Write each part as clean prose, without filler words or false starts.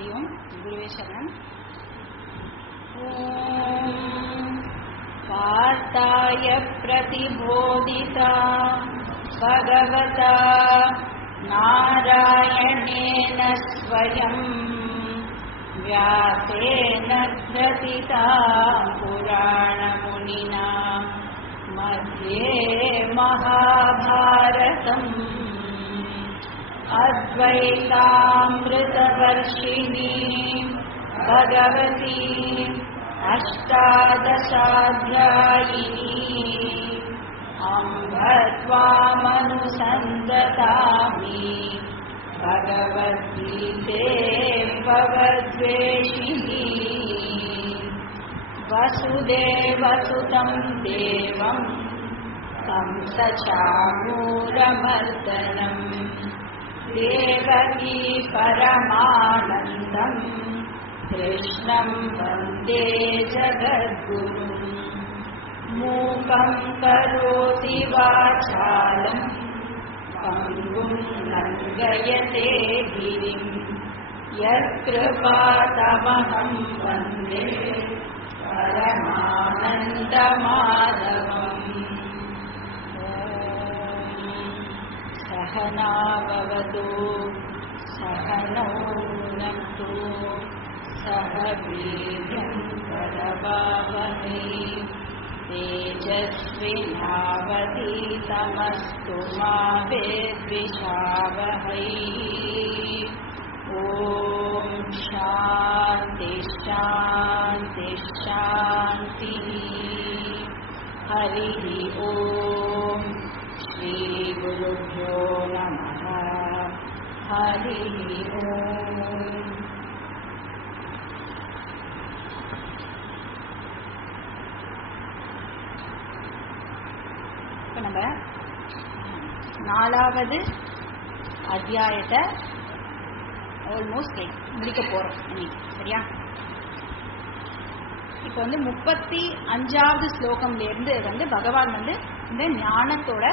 हरि ओम गुरुवे शरण। ओम वार्ताय प्रतिबोधिता भगवता नारायणेन स्वयं व्यासेन ग्रथिता पुराणमुनिना मध्ये महाभारतम् अद्वैतामृतवर्षिणी भगवती अष्टादशाध्यायिनी अम्ब त्वामनुसन्दधामि भगवद्गीते भवद्वेषिणी वसुदेवसुतं देवं कंसचाणूरमर्दनम् देवकी परमानन्दं कृष्णं वन्दे जगद्गुरुम् मूकं करोति वाचालं पङ्गुं लङ्घयते गिरिं यत्कृपातमहं वन्दे परमानन्दमाधवम्। सहना भवतु सहनौ भुनक्तु सह वीर्यं करवावहै तेजस्विनावधीतमस्तु मा विद्विषावहै। ॐ शान्ति शान्ति शान्तिः। हरिः ॐ श्री गुरुभ्यो नमः। हरिः ॐ। இப்போ நம்ம 4வது அத்தியாயத்தை ஆல்மோஸ்ட் முடிக்க போறோம் இன்னைக்கு, சரியா? இப்போ 35வது ஸ்லோகம்ல இருந்து பகவான் இந்த ஞானத்தோட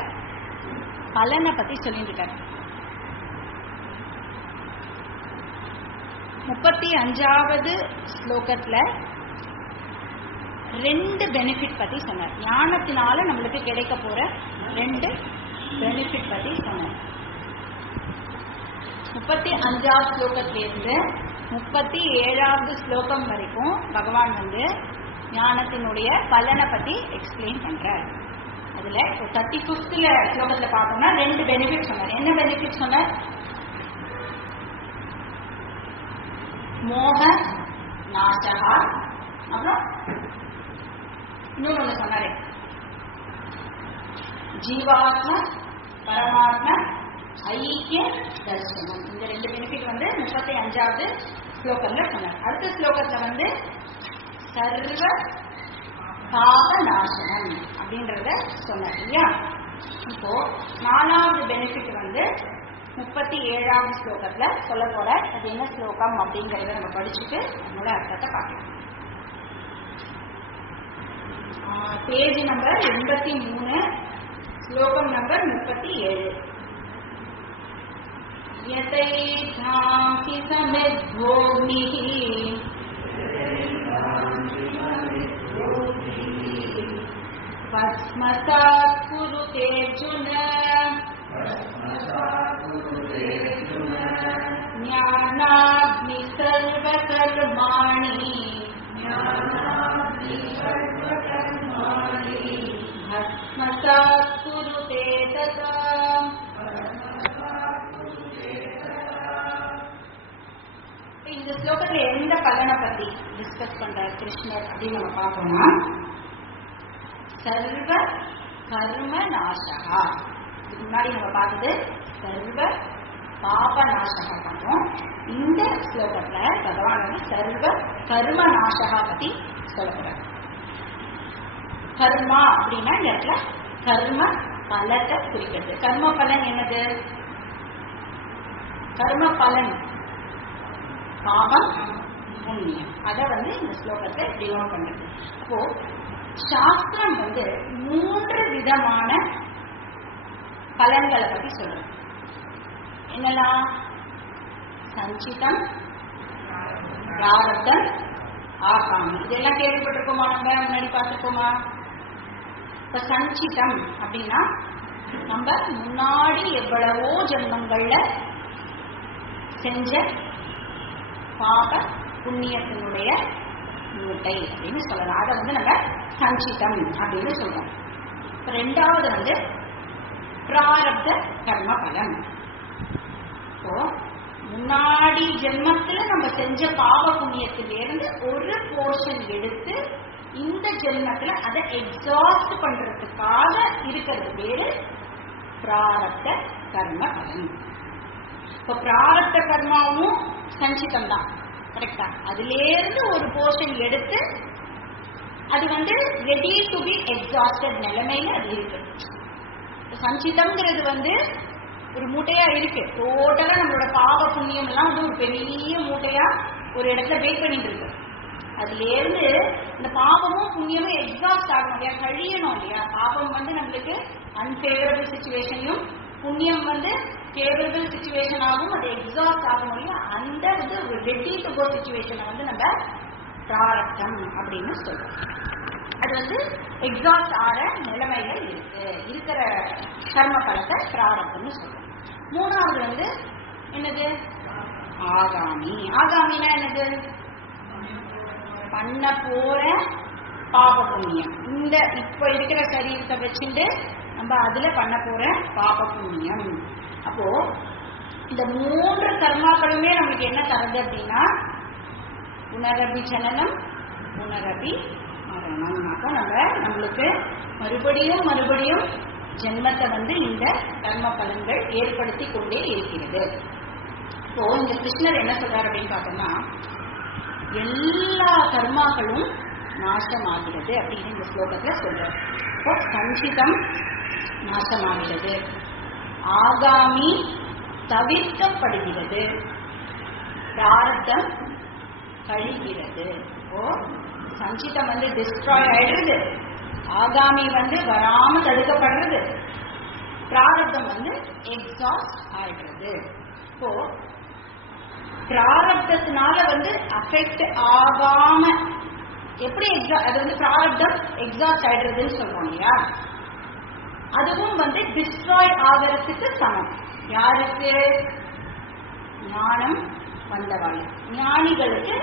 பலனை பத்தி சொல்லிட்டு இருக்காரு. 35வது ஸ்லோகத்துல 2 பெனிஃபிட் பத்தி சொன்னார். ஞானத்தினால நம்மளுக்கு கிடைக்க போற 2 பெனிஃபிட் பத்தி சொன்னார். 35வது ஸ்லோகத்துல இருந்து 37வது ஸ்லோகம் வரைக்கும் பகவான் ஞானத்தினுடைய பலனை பத்தி எக்ஸ்பிளைன் பண்றார். அதுல 35th ஸ்லோகத்துல பார்த்தோம்னா 2 பெனிஃபிட் சொன்னார். என்ன பெனிஃபிட் சொன்னார்? மோக நாசகா, அப்புறம் இன்னொன்னு சொன்னாரே, ஜீவாத்ம பரமாத்ம ஐக்கிய தர்சனம். இந்த 2 பெனிஃபிட் 35வது ஸ்லோகத்துல சொன்னார். அடுத்த ஸ்லோகத்துல சர்வ பாப நாசனம் அப்படின்றத சொன்னார் இல்லையா? இப்போ 4வது பெனிஃபிட் 37வது ஸ்லோகத்துல சொல்ல போற. அது என்ன ஸ்லோகம் அப்படிங்கறத நம்ம படிச்சுட்டு நம்மளோட அர்த்தத்தை பார்க்கலாம். பேஜ் நம்பர் 83, ஸ்லோகம் நம்பர் 37. யதைதாம்சி சமித்வோக்னிஹி பஸ்மசாத் குருதே அர்ஜுன ஞானாக்னி சர்வகர்மாணி பஸ்மசாத் குருதே ததா. இந்த ஸ்லோகத்துல எந்த பலனை பத்தி டிஸ்கஸ் பண்றார் கிருஷ்ணர் அப்படின்னு நம்ம பார்ப்போம்னா, சர்வ கர்ம நாசகா. இதுக்கு முன்னாடி நம்ம பார்த்தது சர்வ பாப நாசகா பார்த்தோம். இந்த ஸ்லோகத்துல பகவான் சர்வ கர்ம நாசகா பத்தி சொல்லப்படுறார். கர்மா அப்படின்னா இந்த இடத்துல கர்ம பலத்தை குறிக்கிறது. கர்ம பலன் என்னது? கர்ம பலன் பாபம் புண்ணியம். அதை இந்த ஸ்லோகத்தை டினோட் பண்ணுது. அப்போ சாஸ்திரம் 3 விதமான பலன்களை பத்தி சொல்றது. என்னெல்லாம்? சஞ்சிதம், பிராரப்தம், ஆகாமி. இதெல்லாம் கேள்விப்பட்டிருக்கோமா? நம்ம முன்னாடி பார்த்துருக்கோமா? இப்ப சஞ்சிதம் அப்படின்னா நம்ம முன்னாடி எவ்வளவோ ஜென்மங்கள்ல செஞ்ச பாப புண்ணியத்தினுடைய மூட்டை அப்படின்னு சொல்லலாம். அதை நம்ம சஞ்சிதம் அப்படின்னு சொல்றோம். இப்ப ரெண்டாவது பிராரப்த கர்ம பலம். இப்போ முன்னாடி ஜென்மத்துல நம்ம செஞ்ச பாவ புண்ணியத்திலிருந்து ஒரு போர்ஷன் எடுத்து இந்த ஜென்மத்துல அதை எக்ஸாஸ்ட் பண்றதுக்காக இருக்கிறது பேரு பிராரப்த கர்ம பலம். இப்ப பிராரப்த கர்மாவும் சஞ்சிதம் தான், கரெக்டா? அதுல இருந்து ஒரு போர்ஷன் எடுத்து அது ரெடி டு பி எக்ஸாஸ்டட் நிலைமையில அது இருக்கு. சஞ்சிதம்ங்கிறது ஒரு மூட்டையா இருக்கு. டோட்டலா நம்மளோட பாவ புண்ணியம் எல்லாம் ஒரு பெரிய மூட்டையா ஒரு இடத்துல வெயிட் பண்ணிட்டு இருக்கு. அதுல இருந்து இந்த பாவமும் புண்ணியமும் எக்ஸாஸ்ட் ஆகணும் இல்லையா, கழியணும் இல்லையா. பாவம் நம்மளுக்கு அன்பேவரபிள் சிச்சுவேஷனையும், புண்ணியம் ஃபேவரபிள் சிச்சுவேஷன் ஆகும். அது எக்ஸாஸ்ட் ஆகணும் இல்லையா. அந்த ஒரு ரெடி டு கோ சிச்சுவேஷனை நம்ம பிராரப்தம் அப்படின்னு சொல்றோம். அது எக்ஸாஸ்ட் ஆற நிலைமையில இருக்கிற கர்ம பலத்தை பிராரப்தம்னு சொல்றோம். மூணாவது என்னது? ஆகாமி. ஆகாமினா என்னது? பண்ண போற பாப புண்ணியம். இந்த இப்ப இருக்கிற சரீரத்தை வச்சுட்டு நம்ம அதுல பண்ண போற பாப புண்ணியம். அப்போ இந்த மூன்று கர்மாக்களுமே நமக்கு என்ன தருது அப்படின்னா புனரபி ஜனனம், புனரபி மரணம். அப்போ நம்மளுக்கு மறுபடியும் ஜென்மத்தை இந்த கர்ம பலன்கள் ஏற்படுத்தி கொண்டே இருக்கிறது. இப்போ இந்த கிருஷ்ணர் என்ன சொல்றாரு அப்படின்னு பார்த்தோம்னா, எல்லா கர்மாக்களும் நாசமாகிறது அப்படின்னு இந்த ஸ்லோகத்துல சொல்றாரு. இப்போ சஞ்சிதம் நாசமாகிறது, ஆகாமி தவிர்க்கப்படுகிறது, பிராரப்தம் கழிகிறது. இப்போ சஞ்சிதம் டிஸ்ட்ராய் ஆயிடுறது, ஆகாமி வராம தடுக்கப்படுறது, பிராரப்தம் எக்ஸாஸ்ட் ஆயிடுறது. இப்போ பிராரப்தத்தினால அஃபெக்ட் ஆகாம எப்படி அது பிராரப்தம் எக்ஸாஸ்ட் ஆயிடுறதுன்னு சொல்றோம் இல்லையா, அதுவும் டிஸ்ட்ராய் ஆகிறதுக்கு சமம். யாருக்கு? ஞானம் வந்தவாள் ஞானிகளுக்கு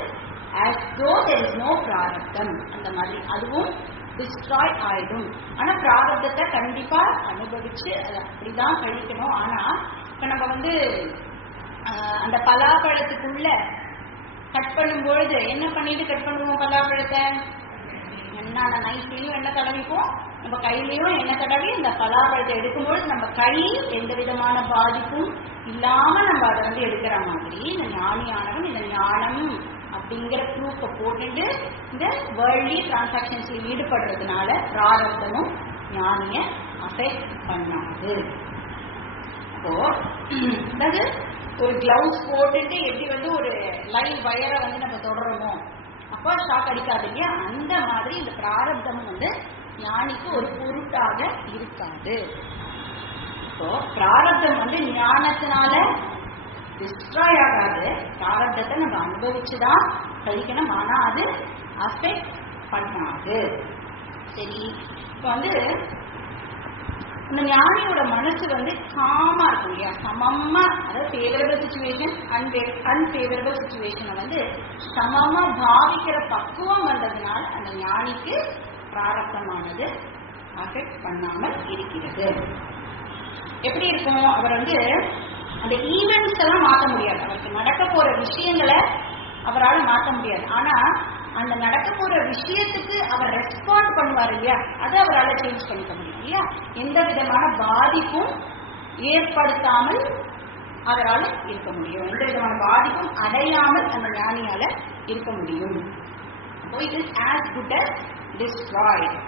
as though there is no பிராரப்தம், அந்த மாதிரி அதுவும் டிஸ்ட்ராய் ஆயிடும். ஆனா பிராரப்தத்தை கண்டிப்பா அனுபவிச்சு அதை அப்படிதான் கழிக்கணும். ஆனா இப்ப நம்ம அந்த பலாப்பழத்துக்குள்ள கட் பண்ணும் பொழுது என்ன பண்ணிட்டு கட் பண்ணுவோம்? பலாப்பழத்தை என்ன நைட்லயும் எண்ணெய் தடவிப்போம், நம்ம கையிலையும் எண்ணெய் தடவி இந்த பலாப்பழத்தை எடுக்கும்பொழுது நம்ம கை எந்த விதமான பாதிப்பும் இல்லாம நம்ம அதை எடுக்கிற மாதிரி இந்த ஞானியானவன் இந்த ஞானம் அப்படிங்கிற ப்ரூஃபை போட்டுட்டு இந்த வேர்ல்ட்லி டிரான்சாக்சன்ஸ்ல ஈடுபடுறதுனால பிராரப்தமும் ஞானிய அஃபெக்ட் பண்ணாது. அப்போ அதாவது ஒரு கிளவுஸ் போட்டுட்டு எப்படி ஒரு லைவ் வயரை நம்ம தொடரணுமோ அப்போ ஷாக் அடிக்காது இல்லையா, அந்த மாதிரி இந்த பிராரப்தமும் ஞானிக்கு ஒரு பொருட்டாக இருக்காது. இப்போ பிராரப்தம் ஞானத்தினால டிஸ்ட்ராய் ஆகாது, பிராரப்தத்தை நம்ம அனுபவிச்சுதான் கழிக்கணும். ஆனா அது அஃபெக்ட் பண்ணாது. சரி, இப்போ அந்த ஞானியோட மனசு காமா இருக்கும் இல்லையா, சமமா, அதாவது ஃபேவரபிள் சிச்சுவேஷன் அன்ஃபேவரபிள் சிச்சுவேஷனை சமமா பாவிக்கிற பக்குவம் வந்ததுனால அந்த ஞானிக்கு பிராரப்தமானது அஃபெக்ட் பண்ணாமல் இருக்கிறது. எப்படி இருக்கும்? அவர் அந்த ஈவெண்ட்ஸ் எல்லாம் மாற்ற முடியாது, அவருக்கு நடக்க போற விஷயங்களை அவரால் மாற்ற முடியாது. ஆனா அந்த நடக்க போற விஷயத்துக்கு அவர் ரெஸ்பாண்ட் பண்ணுவார் இல்லையா, அதை அவரால் சேஞ்ச் பண்ணிக்க முடியும் இல்லையா. எந்த விதமான பாதிப்பும் ஏற்படுத்தாமல் அவரால் இருக்க முடியும், எந்த விதமான பாதிப்பும் அடையாமல் அந்த ஞானியால இருக்க முடியும். It is as good as destroyed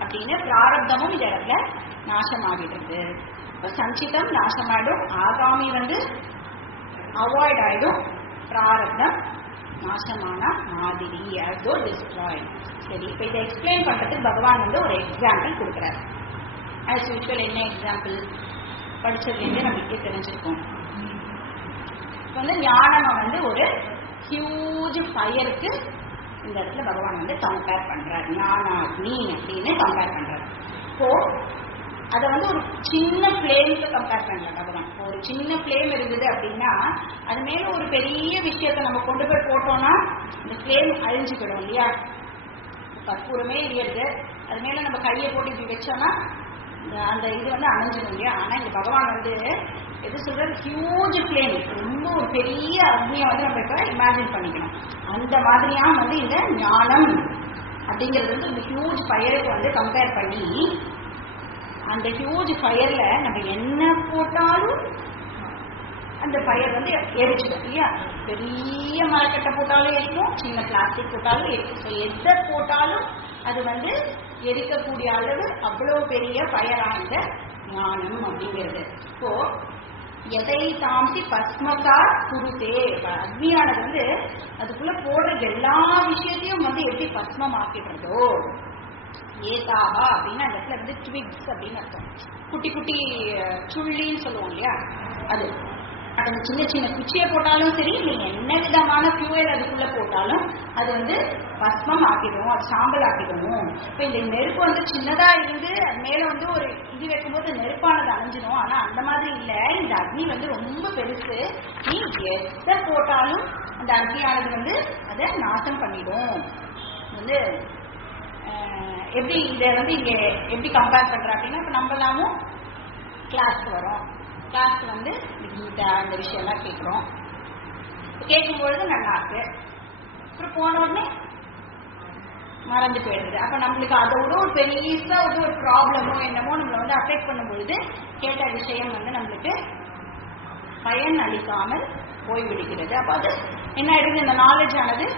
அப்படின்னு பிராரப்தமும் இந்த இடத்துல நாசமாகிடுது. சஞ்சிதம் நாசமாயிடும், ஆகாமி அவாய்ட் ஆயிடும், பிராரப்தம் நாசமான மாதிரி as though destroyed. சரி, இப்ப இதை எக்ஸ்பிளைன் பண்றதுக்கு பகவான் ஒரு எக்ஸாம்பிள் கொடுக்கிறார். as usual என்ன எக்ஸாம்பிள் படிச்சதுலேருந்து நமக்கு தெரிஞ்சிருக்கோம். இப்ப ஞானம் ஒரு ஹியூஜ் ஃபயருக்கு இந்த இடத்துல பகவான் வந்து கம்பேர் பண்றார். ஞானாக்னி அப்படின்னு கம்பேர் பண்றார். இப்போ அதை வந்து ஒரு சின்ன பிளேமுக்கு கம்பேர் பண்ணல பகவான். ஒரு சின்ன பிளேம் இருந்தது அப்படின்னா அது மேல ஒரு பெரிய விஷயத்த நம்ம கொண்டு போய் போட்டோம்னா இந்த பிளேம் அழிஞ்சு போயிடும் இல்லையா. கற்பூரமே எரியுது, அது மேல நம்ம கையை போட்டு இப்படி வச்சோம்னா அந்த இது வந்து அணைஞ்சிடும் இல்லையா. ஆனா இந்த பகவான் வந்து எது சொல்றது, ஹியூஜ் பிளேம், ரொம்ப ஒரு பெரிய அக்னியை வந்து நம்ம இப்ப இமேஜின் பண்ணிக்கணும். அந்த மாதிரியா வந்து இந்த ஞானம் அப்படிங்கிறது வந்து இந்த ஹியூஜ் ஃபயருக்கு வந்து கம்பேர் பண்ணி அந்த ஹியூஜ் ஃபயர்ல நம்ம என்ன போட்டாலும் அந்த ஃபயர் வந்து எரிச்சிடும் இல்லையா. பெரிய மரக்கட்டை போட்டாலும் எரிக்கும், சின்ன பிளாஸ்டிக் போட்டாலும் எரிக்கும். ஸோ எதை போட்டாலும் அது வந்து எரிக்கக்கூடிய அளவு அவ்வளோ பெரிய ஃபயரான ஞானம் அப்படிங்கிறது. ஸோ எதை தாம்சி பஸ்மகா குருதே, அக்னியானது வந்து அதுக்குள்ள போடுற எல்லா விஷயத்தையும் வந்து எப்படி பஸ்மம் ஆக்கிடுறதோ. ஏதாகா அப்படின்னா அந்த இடத்துல வந்து ட்விக்ஸ் அப்படின்னு அர்த்தம். குட்டி குட்டி சுள்ளின்னு சொல்லுவோம் இல்லையா, அது அந்த சின்ன சின்ன குச்சியை போட்டாலும் சரி, நீங்க என்ன விதமான ஃபியூயல் அதுக்குள்ள போட்டாலும் அது வந்து பஸ்மம் ஆக்கிடும், அது சாம்பல் ஆக்கிடும். இப்போ இந்த நெருப்பு வந்து சின்னதா இருந்து அது மேல வந்து ஒரு இது வைக்கும்போது நெருப்பானது அணைஞ்சிடும். ஆனா அந்த மாதிரி இல்லை, இந்த அக்னி வந்து ரொம்ப பெருசு. நீ எதை போட்டாலும் அந்த அக்னியானது வந்து அதை நாசம் பண்ணிடும். வந்து எப்படி இதை வந்து இங்க எப்படி கம்பேர் பண்ற அப்படின்னா, இப்ப நம்ம எல்லாமும் கிளாஸ்க்கு வரோம், கிளாஸ்க்கு வந்து கீதா இந்த விஷயம் எல்லாம் கேட்கிறோம். கேட்கும்பொழுது நல்லா இருக்கு, அப்புறம் போன உடனே மறந்து போயிடுது. அப்ப நம்மளுக்கு அதோட ஒரு பெருசா ஒரு ப்ராப்ளமோ என்னமோ நம்மளை வந்து அஃபெக்ட் பண்ணும் பொழுது கேட்ட விஷயம் வந்து நம்மளுக்கு பயன் அளிக்காமல் போய்விடுகிறது. அப்ப அது என்ன ஆயிடுது, இந்த நாலேஜ் ஆனது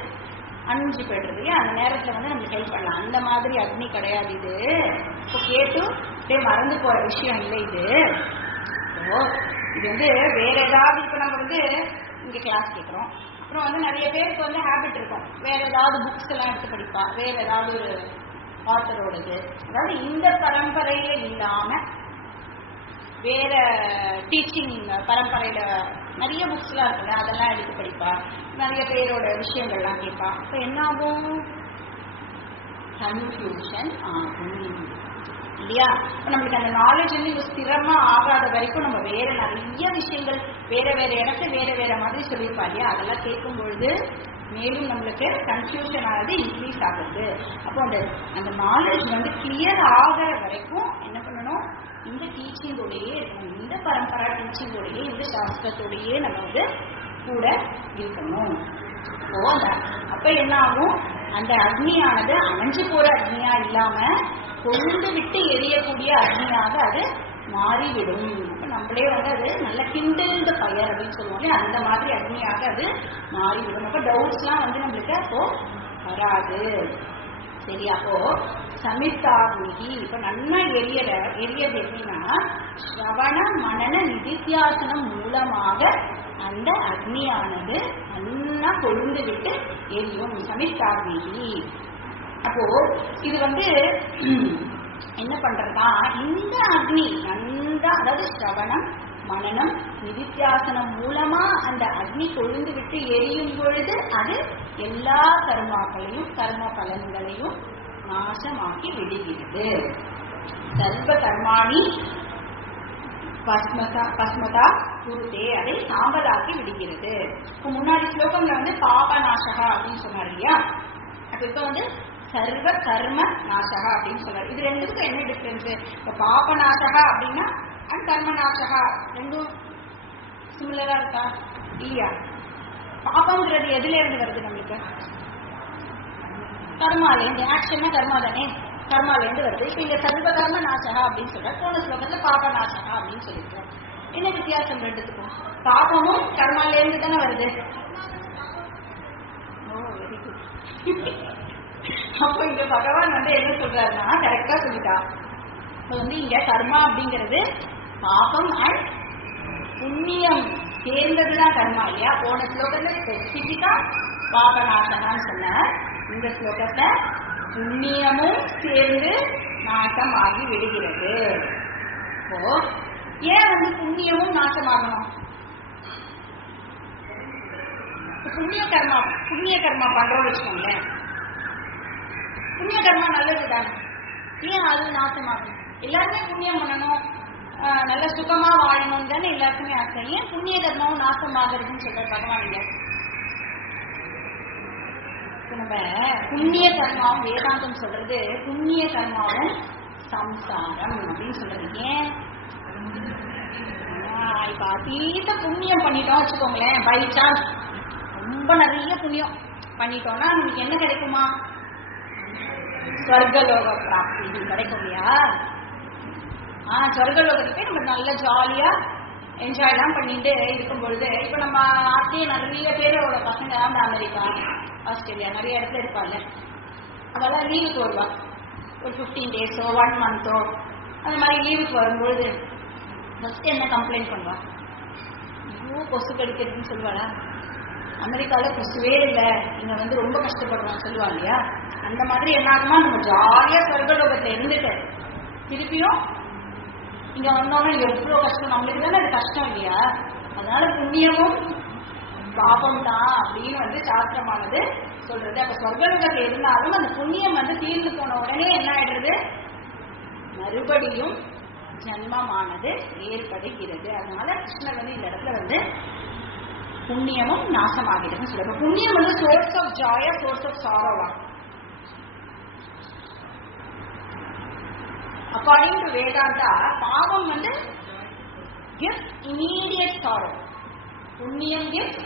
அணிஞ்சு போயிடுறது. அந்த நேரத்துல வந்து நம்மளுக்கு ஹெல்ப் பண்ணலாம். அந்த மாதிரி அக்னி கிடையாது இது. இப்போ கேட்டு அப்படியே மறந்து போற விஷயம் இல்லை இது. இது வந்து வேற ஏதாவது, இப்ப நம்ம வந்து இங்க கிளாஸ் கேட்கிறோம், அப்புறம் வந்து நிறைய பேருக்கு வந்து ஹேபிட் இருக்கும், வேற ஏதாவது புக்ஸ் எல்லாம் எடுத்து படிப்பா, வேற ஏதாவது ஒரு ஆத்தரோடது, அதாவது இந்த பரம்பரையில இல்லாம வேற டீச்சிங் பரம்பரையில நிறைய புக்ஸ் எல்லாம் இருக்குல்ல, அதெல்லாம் எடுத்து படிப்பா, நிறைய பேரோட விஷயங்கள்லாம் கேட்பா. இப்ப என்ன ஆகும், கன்ஃபியூஷன் ஆகும் இல்லையா. இப்ப நம்மளுக்கு அந்த நாலேஜ் வந்து ஸ்திரமா ஆகாத வரைக்கும் நம்ம வேற நிறைய விஷயங்கள் வேற வேற இடத்துல வேற வேற மாதிரி சொல்லியிருப்பா இல்லையா, அதெல்லாம் கேட்கும் பொழுது மேலும் நம்மளுக்கு கன்ஃபியூஷன் ஆகுது, இன்க்ரீஸ் ஆகுது. அப்போ அந்த நாலேஜ் வந்து கிளியர் ஆகிற வரைக்கும் என்ன பண்ணணும், இந்த டீச்சிங்கோடையே இருக்கணும், இந்த பரம்பரா டீச்சிங்கோடையே இந்த சாஸ்திரத்தோடையே நம்ம வந்து கூட இருக்கணும். அப்ப என்ன ஆகும், அந்த அக்னியானது அணைஞ்சு போற அக்னியா இல்லாம கொண்டு விட்டு எரியக்கூடிய அக்னியாக அது மாறிவிடும். அப்ப நம்மளே வந்து அது நல்ல கிண்டல்டு ஃபயர் அப்படின்னு சொல்லுவோம், அந்த மாதிரி அக்னியாக அது மாறிவிடும். அப்ப டவுட்ஸ் எல்லாம் வந்து நம்மளுக்கு அப்போ வராது. சரி, அப்போ சமித்தாகுகி இப்ப நல்லா எரியது எப்படின்னா, ஸ்ரவண மனன நிதித்தியாசனம் மூலமாக அந்த அக்னியானது நல்லா கொழுந்து விட்டு எரியும். சமித்தாகுகி. அப்போ இது வந்து என்ன பண்றதா, இந்த அக்னி நன்றா, அதாவது ஸ்ரவணம் மனனம் நிதித்தியாசனம் மூலமா அந்த அக்னி கொழுந்து விட்டு எரியும் பொழுது அது எல்லா கர்மாக்களையும் கர்ம பலன்களையும் நாசமாக்கி விடுகிறது. சர்வ கர்மாணி பஸ்மதா குருதே, அதை சாம்பலாக்கி விடுகிறது. இப்போ முன்னாடி ஸ்லோகம்ல வந்து பாப நாசகா அப்படின்னு சொன்னார் இல்லையா, அப்ப இப்ப வந்து சர்வ கர்ம நாசகா அப்படின்னு சொல்றாரு. இது ரெண்டுக்கும் என்ன டிஃபரன்ஸ், இப்ப பாப நாசகா அப்படின்னா அண்ட் கர்ம நாசகா ரெண்டும் சிமிலரா இருக்கா இல்லையா. பாபம்ன்றது எதுல இருந்து வருது, நம்மளுக்கு கர்மாலேருந்து, ஆக்ஷன்னா கர்மா தானே, கர்மாலேருந்து வருது. இப்ப இங்க சர்வ கர்ம நாசகா அப்படின்னு சொல்ற, போன ஸ்லோகத்துல பாப நாசகா அப்படின்னு சொல்லியிருக்கோம். என்ன வித்தியாசம் ரெண்டுத்துக்கும், பாபமும் கர்மாலேருந்து தானே வருது. ஓ வெரி குட். அப்போ இங்க பகவான் வந்து என்ன சொல்றாருன்னா கரெக்டா சொல்லிட்டா. இப்போ வந்து இங்க கர்மா அப்படிங்கிறது பாபம் அண்ட் புண்ணியம் சேர்ந்ததுதான் கர்மா இல்லையா. போன ஸ்லோகத்துல ஸ்பெசிபிக்கா பாபநாசனான்னு சொன்ன, இந்த ஸ்லோகத்தை புண்ணியமும் சேர்ந்து நாசம் ஆகி விடுகிறது. இப்போ ஏன் வந்து புண்ணியமும் நாசமாகணும், புண்ணிய கர்மா பண்றோம்னு வச்சுக்கோங்களேன். புண்ணிய கர்மா நல்லதுதானே, ஏன் அது நாசமாகும்? எல்லாருமே புண்ணியம் பண்ணணும், நல்ல சுகமா வாழணும் தானே எல்லாருக்குமே ஆசை. ஏன் புண்ணிய கர்மாவும் நாசமாகிறதுன்னு சொல்ற பகவான் இல்ல. நம்ம புண்ணிய கர்மாவும் வேதாந்தம் சொல்றது புண்ணிய கர்மாவும் சம்சாரம் அப்படின்னு சொல்றது. ஏன் இப்ப அதீத புண்ணியம் பண்ணிட்டோம் வச்சுக்கோங்களேன், பை சான்ஸ் ரொம்ப நிறைய புண்ணியம் பண்ணிட்டோம்னா நமக்கு என்ன கிடைக்குமா? ஸ்வர்கலோக பிராப்தி கிடைக்கும் இல்லையா? ஸ்வர்கலோகத்துக்கு நம்ம நல்ல ஜாலியா என்ஜாய் எல்லாம் பண்ணிட்டு இருக்கும் பொழுது, இப்ப நம்ம நாட்டிலேயே நிறைய பேரோட பசங்க அந்த அமெரிக்கா, ஆஸ்திரேலியா நிறைய இடத்துல இருப்பாங்க. அதெல்லாம் லீவுக்கு வருவா, ஒரு 15 days-ஓ 1 month-ஓ அந்த மாதிரி லீவுக்கு வரும்பொழுது ஃபர்ஸ்ட் என்ன கம்ப்ளைண்ட் பண்ணுவா? ஐயோ கொசு கடிக்கிறதுன்னு சொல்லுவாளா? அமெரிக்கால கொசுவே இல்லை, இங்க ரொம்ப கஷ்டப்படுறோம் சொல்லுவா இல்லையா? அந்த மாதிரி என்ன ஆகுமா, நம்ம ஜாலியா சொர்க்கலோகத்துல இருந்துட்டு திருப்பியும் இங்க வந்தோம்னா எவ்வளவு கஷ்டம், நம்மளுக்கு தானே அது கஷ்டம் இல்லையா? அதனால புண்ணியமும் பாபம் தான் அப்படின்னு சாஸ்திரமானது சொல்றது. அப்ப சொர்க்கலோகத்துல இருந்தாலும் அந்த புண்ணியம் தீர்ந்து போன உடனே என்ன ஆயிடுறது, மறுபடியும் ஜன்மமானது ஏற்படுகிறது. அதனால கிருஷ்ணர் இந்த இடத்துல புண்ணியமும் நாசமாகிடுதுன்னு சொல்லுவாங்க. புண்ணியம் சோர்ஸ் ஆஃப் ஜாயா, சோர்ஸ் ஆஃப் சாரோவா? அக்கார்டிங் டு வேதாந்தா பாவம் gives immediate sorrow, புண்ணியம் gives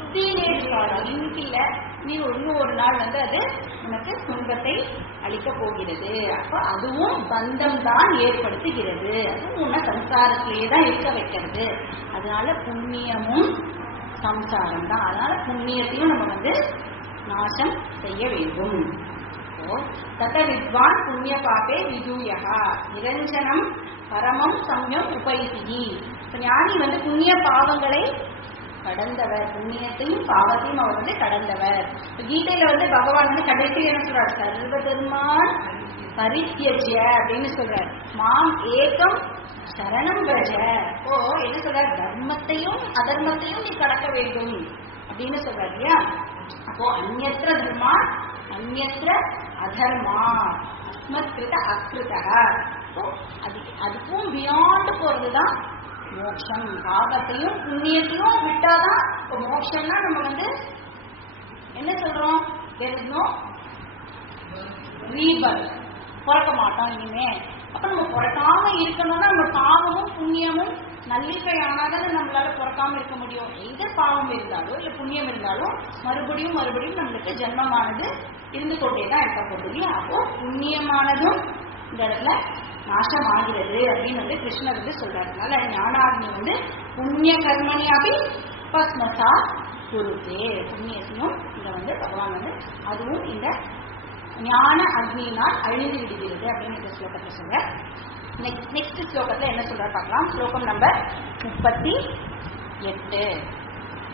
immediate sorrow. இன்னைக்கு இல்ல, நீ இன்னும் ஒரு நாள் அது உனக்கு துன்பத்தை அளிக்க போகிறது. அப்ப அதுவும் பந்தம் தான் ஏற்படுத்துகிறது, அதுவும் உன்னை சம்சாரத்திலேயே தான் இருக்க வைக்கிறது. அதனால புண்ணியமும் சம்சாரம் தான். அதனால புண்ணியத்தையும் நம்ம நாசம் செய்ய வேண்டும். தத வித்வான் புண்ணிய பாபே விஜூயா நிரஞ்சனம் பரமம் சம்யம் உபைதிகி. ஞானி புண்ணிய பாவங்களை கடந்தவர், புண்ணியத்தையும் பாவத்தையும் அவர் கடந்தவர். கீதையில பகவான் கடைசி என்ன சொல்றார், சர்வ தர்மான் பரித்யஜ்ய அப்படின்னு சொல்றார், மாம் ஏகம் சரணம் பிரஜ. அப்போ என்ன சொல்றார், தர்மத்தையும் அதர்மத்தையும் நீ கடக்க வேண்டும் அப்படின்னு சொல்றார் இல்லையா? அப்போ அந்யத்ர தர்மா அந்யத்ர அதர்மா அஸ்மத் கிருத அக்ருதா. அதுக்கும் பியாண்ட் போறதுதான் மோட்சம். பாவத்தையும் புண்ணியத்தையும் விட்டாதான் இப்போ மோட்சம்னா நம்ம என்ன சொல்றோம், ரீபர்த், பிறக்க மாட்டோம் இனிமே. அப்ப நம்ம பிறக்காம இருக்கணும்னா நம்ம பாவமும் புண்ணியமும் நல்லிப்பை ஆனாதானே நம்மளால பிறக்காம இருக்க முடியும். எந்த பாவம் இருந்தாலும் இல்ல புண்ணியம் இருந்தாலும் மறுபடியும் மறுபடியும் நம்மளுக்கு ஜென்மமானது இருந்து கொண்டேதான் இருக்க போகுது இல்லையா? அப்போ புண்ணியமானதும் இந்த இடத்துல நாசம் ஆகிறது அப்படின்னு கிருஷ்ணர் சொல்றாரு. அதனால ஞானாக்னி புண்ணிய கர்மணி அப்படி பஸ்மசா குருதே, புண்ணியத்தையும் இங்க பகவான் அதுவும் இந்த ஞான அக்னியினால் அழிந்து விடுகிறது அப்படின்னு இந்த ஸ்லோகத்தை சொல்ற. நெக்ஸ்ட் ஸ்லோகத்துல என்ன சொல்ற பார்க்கலாம். ஸ்லோகம் நம்பர் 38,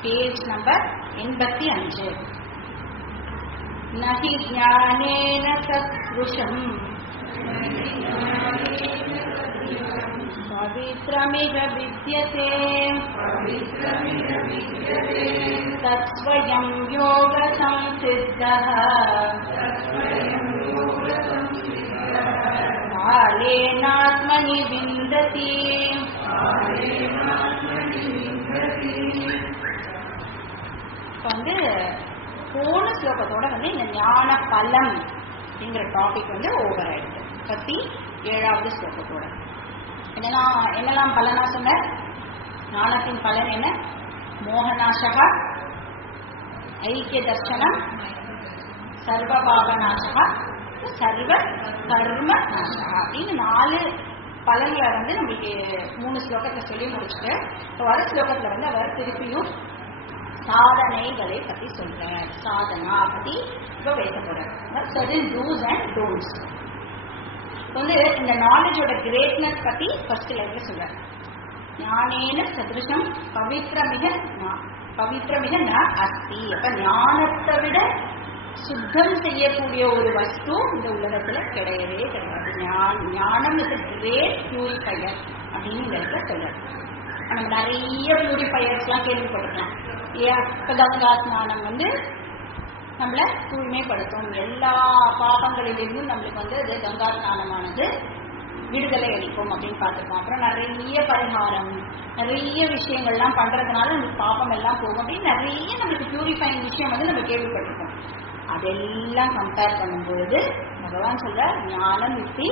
பேஜ் நம்பர் 85. நஹி ஞானேன சத்ருஷம் பவித்ரமிக வித்யதே தத்ஸ்வயம் யோக சம்சித்தஹ காலேனாத்மனி விந்ததி. போன ஸ்லோகத்தோட இந்த ஞான பலம் அப்படிங்கிற டாபிக் ஓவர் ஆயிடுது. 37வது ஸ்லோகத்தோட என்னெல்லாம் பலனா சொன்ன, ஞானத்தின் பலன் என்ன, மோகநாசகா, ஐக்கிய தர்சனம், சர்வ பாபநாசகா, சர்வ கர்ம நாசகா அப்படின்னு 4 பலன்களை நம்மளுக்கு 3 ஸ்லோகத்தை சொல்லி முடிச்சுட்டு வர ஸ்லோகத்துல அவர் திருப்பியும் சாதனைகளை பத்தி சொல்றார். சாதனா பத்தி இப்ப பேச போறார். certain do's and don'ts. இந்த நாலேஜோட கிரேட்னஸ் பத்தி ஃபர்ஸ்ட் லைன்ல சொல்றார். ஞானேன சதுருஷம் பவித்ரமிக ந அஸ்தி. அப்ப ஞானத்தை விட சுத்தம் செய்யக்கூடிய ஒரு வஸ்து இந்த உலகத்துல கிடையவே கிடையாது. ஞானம் இஸ் a great purifier அப்படின்னு இந்த இடத்துல சொல்றாரு. நம்ம நிறைய பியூரிஃபயர்ஸ் எல்லாம் கேள்விப்பட்டிருக்கலாம் இல்லையா? இப்ப கங்கா ஸ்நானம் வந்து நம்மள தூய்மைப்படுத்தும், எல்லா பாபங்களிலிருந்தும் நம்மளுக்கு வந்து அது கங்கா ஸ்நானமானது விடுதலை அளிக்கும் அப்படின்னு பார்த்துருக்கோம். அப்புறம் நிறைய பரிகாரம், நிறைய விஷயங்கள்லாம் பண்றதுனால நமக்கு பாபம் எல்லாம் போகும் அப்படின்னு நிறைய நம்மளுக்கு பியூரிஃபைங் விஷயம் வந்து நம்ம கேள்விப்பட்டிருக்கோம். அதெல்லாம் கம்பேர் பண்ணும்பொழுது பகவான் சொல்ற ஞானம் is the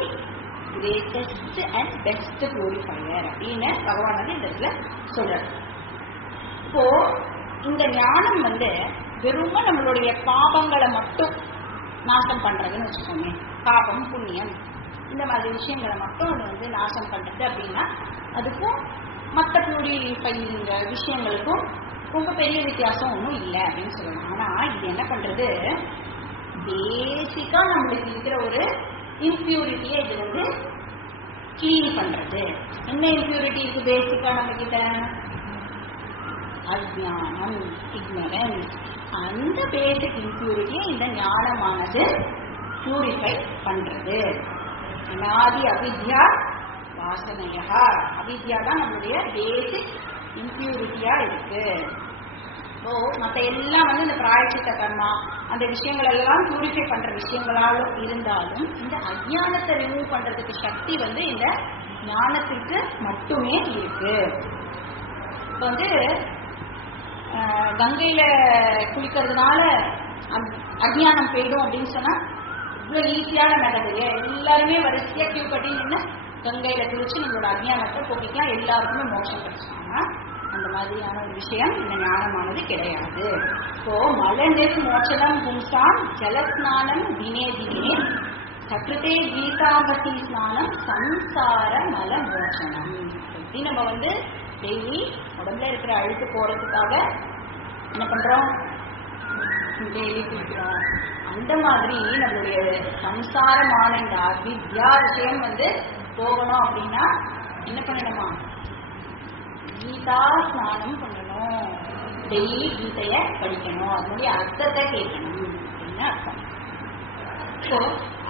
greatest and best purifier அப்படின்னு பகவான் வந்து இந்த இடத்துல சொல்றாரு. இப்போ இந்த ஞானம் வந்து வெறும நம்மளுடைய பாபங்களை மட்டும் நாசம் பண்றதுன்னு வச்சுக்கோங்க. பாபம் புண்ணியம் இந்த மாதிரி விஷயங்களை மட்டும் அது வந்து நாசம் பண்றது அப்படின்னா அதுக்கும் மற்ற பியூரிஃபைங் விஷயங்களுக்கும் ரொம்ப பெரிய வித்தியாசம் ஒன்றும் இல்லை அப்படின்னு சொல்லலாம். ஆனா இது என்ன பண்றது, பேசிக்கா நம்மளுக்கு இருக்கிற ஒரு இம்பியூரிட்டியை இது வந்து கிளீன் பண்றது. என்ன இம்பியூரிட்டி இருக்கு பேசிக்கா நம்ம கிட்ட? அஜ்ஞானம், இக்னரன்ஸ். அந்த பேசிக் இம்பியூரிட்டியை இந்த ஞானமானது பியூரிஃபை பண்றது. அனாதி அவித்யா வாசனையா, அவித்யா தான் நம்மளுடைய பேசிக் இம்பியூரிட்டியா இருக்கு. ஸோ மற்ற எல்லாம் வந்து இந்த பிராயச்சித்த கர்மா அந்த விஷயங்கள் எல்லாம் பியூரிஃபை பண்ற விஷயங்களாலும் இருந்தாலும் இந்த அஜ்ஞானத்தை ரிமூவ் பண்றதுக்கு சக்தி வந்து இந்த ஞானத்திற்கு மட்டுமே இருக்கு. இப்போ வந்து கங்கையில குளிக்கிறதுனால அஜ்ஞானம் போயிடும் அப்படின்னு சொன்னா இவ்வளவு ஈஸியான மெத்தட் இல்லையா? எல்லாருமே வரிசையா கியூ கட்டி நின்று கங்கையில குளிச்சு நம்மளோட அஜ்ஞானத்தை போக்கிக்கலாம், எல்லாருக்குமே மோட்சம் கிடைச்சாங்க. அந்த மாதிரியான ஒரு விஷயம் இந்த ஞானமானது கிடையாது. இப்போ மலநில் மோட்சம் பும்சாம் ஜலஸ்நானம் தினே தினே சக்ருதே கீதாபதி ஸ்நானம் சம்சார மல மோட்சனம். இப்படி நம்ம வந்து டெய்லி உடம்புல இருக்கிற அழுக்கு போறதுக்காக என்ன பண்றோம்? டெய்லி குளிக்கிறோம். அந்த மாதிரி நம்மளுடைய சம்சாரமான இந்த அவித்யா விஷயம் வந்து போகணும் அப்படின்னா என்ன பண்ணணுமா? கீதா ஸ்நானம் பண்ணணும், டெய்லி கீதைய படிக்கணும், அதனுடைய அர்த்தத்தை கேட்கணும் அப்படின்னு அர்த்தம். ஸோ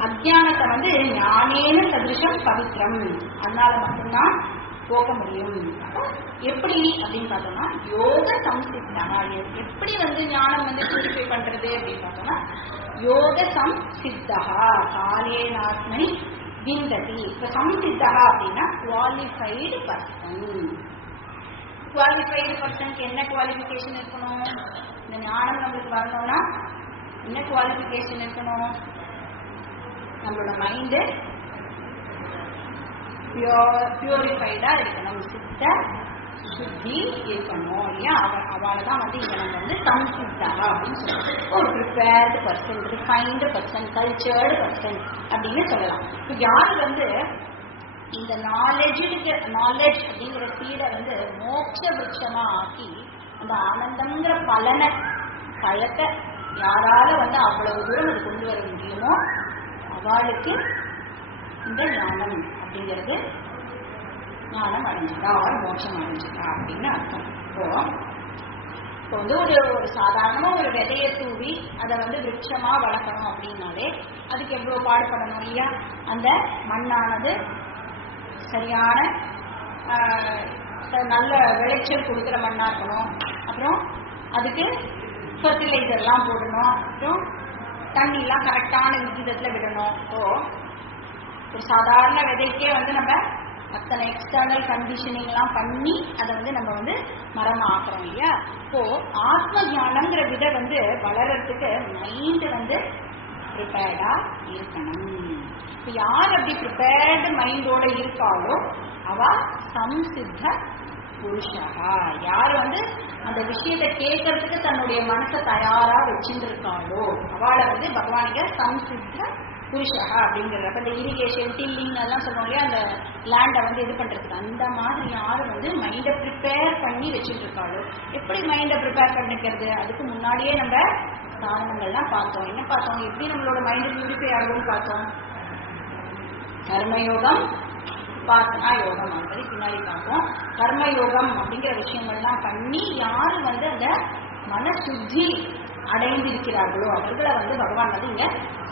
அஜ்ஞானத்தை வந்து ஞானேன சதிருஷம் பவித்ரம், அதனால மட்டும்தான் போக்க முடியும். எப்படி அப்படின்னு பார்த்தோம்னா யோக சம்சித்தா. எப்படி வந்து ஞானம் வந்து பியூரிஃபை பண்றது அப்படின்னு பார்த்தோம்னா யோக சம்சித்தா காலேனாத்மனி விந்ததி. இப்ப சம்சித்தா அப்படின்னா குவாலிஃபைடு பர்சன். குவாலிஃபைடு பர்சனுக்கு என்ன குவாலிஃபிகேஷன் இருக்கணும்? இந்த ஞானம் நம்மளுக்கு வரணும்னா என்ன குவாலிஃபிகேஷன் இருக்கணும்? நம்மளோட மைண்டு பியூரிஃபைடா இருக்கணும், சித்த சுத்தி இருக்கணும் இல்லையா? அவளதான் வந்து இங்க நம்ம வந்து சம்சித்தா அப்படின்னு சொல்றோம். ஒரு prepared person, refined person, cultured person அப்படின்னு சொல்லலாம். இப்போ யாரு வந்து இந்த நாலேஜ் அப்படிங்கிற சீடை வந்து மோட்ச விருட்சமா ஆக்கி அந்த ஆனந்தங்கிற பழத்தை யாரால வந்து அவ்வளவு தூரம் அது கொண்டு வர முடியுமோ அவளுக்கு இந்த ஞானம் அப்படிங்கிறது ஞானம் அடைஞ்சிட்டா, மோட்சம் அடைஞ்சிட்டா அப்படின்னு அர்த்தம். இப்போ வந்து ஒரு சாதாரணமா ஒரு விதையை தூவி அதை வந்து விருட்சமா வளர்க்கணும் அப்படின்னாலே அதுக்கு எவ்வளவு பாடுபடணும் இல்லையா? அந்த மண்ணானது சரியான நல்ல விளைச்சல் கொடுக்குற மண்ணா இருக்கணும். அப்புறம் அதுக்கு ஃபர்டிலைசர்லாம் போடணும். அப்புறம் தண்ணிலாம் கரெக்டான விகிதத்துல விடணும். ஸோ ஒரு சாதாரண விதைக்கே வந்து நம்ம அத்தனை எக்ஸ்டர்னல் கண்டிஷனிங்லாம் பண்ணி அதை வந்து நம்ம வந்து மரமா ஆக்குறோம் இல்லையா? இப்போ ஆத்ம ஞானம்ங்கிற விதை வந்து வளர்றதுக்கு மைண்ட் வந்து ப்ரிப்பேர்டா இருக்கணும். இப்போ யார் அப்படி ப்ரிப்பேர்டு மைண்டோட இருக்காளோ அவ சம்சித்த புருஷா. யார் வந்து அந்த விஷயத்தை கேட்கறதுக்கு தன்னுடைய மனசை தயாரா வச்சுட்டு இருக்காளோ அவளை வந்து பகவானிக சம்சித்த புருஷா அப்படிங்கிற. அப்ப இந்த இரிகேஷன் டில்லிங் அதெல்லாம் சொல்லுவோம் இல்லையா? அந்த லேண்டை வந்து இது பண்றதுக்கு அந்த மாதிரி யாரும் வந்து மைண்டை ப்ரிப்பேர் பண்ணி வச்சுட்டு இருக்காளோ. எப்படி மைண்டை ப்ரிப்பேர் பண்ணிக்கிறது? அதுக்கு முன்னாடியே நம்ம சாதனங்கள்லாம் பார்த்தோம். என்ன பார்த்தோம்? எப்படி நம்மளோட மைண்டு பியூரிஃபை ஆகும்னு பார்த்தோம். கர்மயோகம், உபாசனா யோகம் அப்படி பின்னாடி பார்ப்போம். கர்மயோகம் அப்படிங்கிற விஷயங்கள்லாம் பண்ணி யாரு வந்து அந்த மனசுத்தி அடைந்திருக்கிறார்களோ அவர்களை வந்து பகவான் வந்து இங்க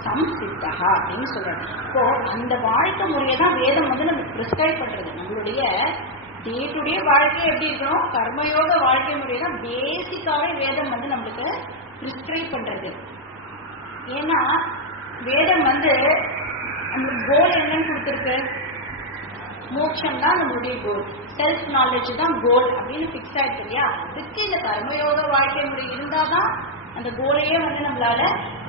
சம்சித்தா அப்படின்னு சொல்றாரு. இப்போ அந்த வாழ்க்கை முறையை தான் வேதம் வந்து நம்ம பிரிஸ்கிரைப் பண்றது. நம்மளுடைய டே டு டே வாழ்க்கை எப்படி இருக்கணும், கர்மயோக வாழ்க்கை முறையில பேசிக்காவே வேதம் வந்து நம்மளுக்கு பிரிஸ்கிரைப் பண்றது. ஏன்னா வேதம் வந்து நம்மளுக்கு கோல் என்னன்னு கொடுத்துருக்கு, மோட்சம் தான் நம்மளுடைய கோல், செல்ஃப் நாலேஜ் தான் கோல் அப்படின்னு பிக்ஸ் ஆயிடுச்சு இல்லையா. அதுக்கு இந்த கர்மயோக வாழ்க்கை முறை இருந்தாதான் அந்த கோலையே வந்து நம்மளால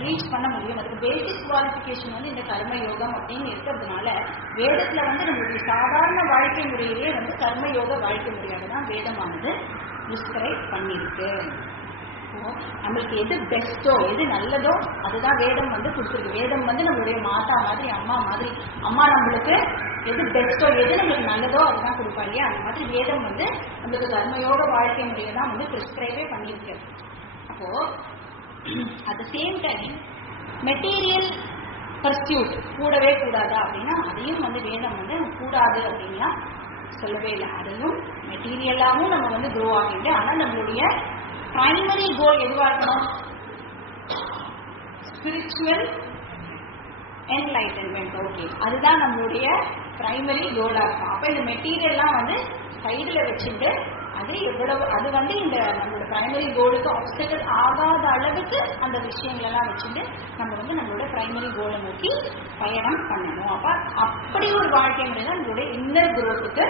ரீச் பண்ண முடியும். அதுக்கு பேசிக் குவாலிஃபிகேஷன் வந்து இந்த கர்மயோகம் அப்படின்னு இருக்கிறதுனால வேதத்துல வந்து நம்மளுடைய சாதாரண வாழ்க்கை முறையிலேயே வந்து கர்மயோக வாழ்க்கை முறையாக தான் வேதமானது டிஸ்கிரைப் பண்ணிருக்கு. நம்மளுக்கு எது பெஸ்டோ எது நல்லதோ அதுதான் வேதம் வந்து கொடுத்துருக்கு. வேதம் வந்து நம்மளுடைய மாதா மாதிரி, அம்மா மாதிரி. அம்மா நம்மளுக்கு எது பெஸ்டோ எது நம்மளுக்கு நல்லதோ அதுதான் கொடுப்பா இல்லையா. அந்த மாதிரி வேதம் வந்து நம்மளுக்கு கர்மயோக வாழ்க்கை முறையை தான் வந்து பிரிஸ்கிரைபே பண்ணிருக்கு. அப்போ at the same time material pursuit கூடவே கூடாதா அப்படின்னா அதையும் வந்து வேதம் வந்து கூடாது அப்படின்னா சொல்லவே இல்லை. அதையும் மெட்டீரியலாகவும் நம்ம வந்து க்ரோ ஆகிட்டு, ஆனால் நம்மளுடைய பிரைமரி கோல் எதுவா இருக்கணும், ஸ்பிரிச்சுவல் என்லைட்டன்மெண்ட். ஓகே, அதுதான் நம்மளுடைய பிரைமரி கோலா இருக்கும். அப்ப இந்த மெட்டீரியல்லாம் வந்து சைடுல வச்சுட்டு அது எவ்வளவு அது வந்து இந்த நம்மளோட பிரைமரி கோலுக்கு ஆப்ஸ்டக்கிள் ஆகாத அளவுக்கு அந்த விஷயங்கள் எல்லாம் வச்சுட்டு நம்ம வந்து நம்மளோட பிரைமரி கோலை நோக்கி பயணம் பண்ணணும். அப்ப அப்படி ஒரு வாழ்க்கை முறை தான் நம்மளுடைய இன்னர் குரோத்துக்கு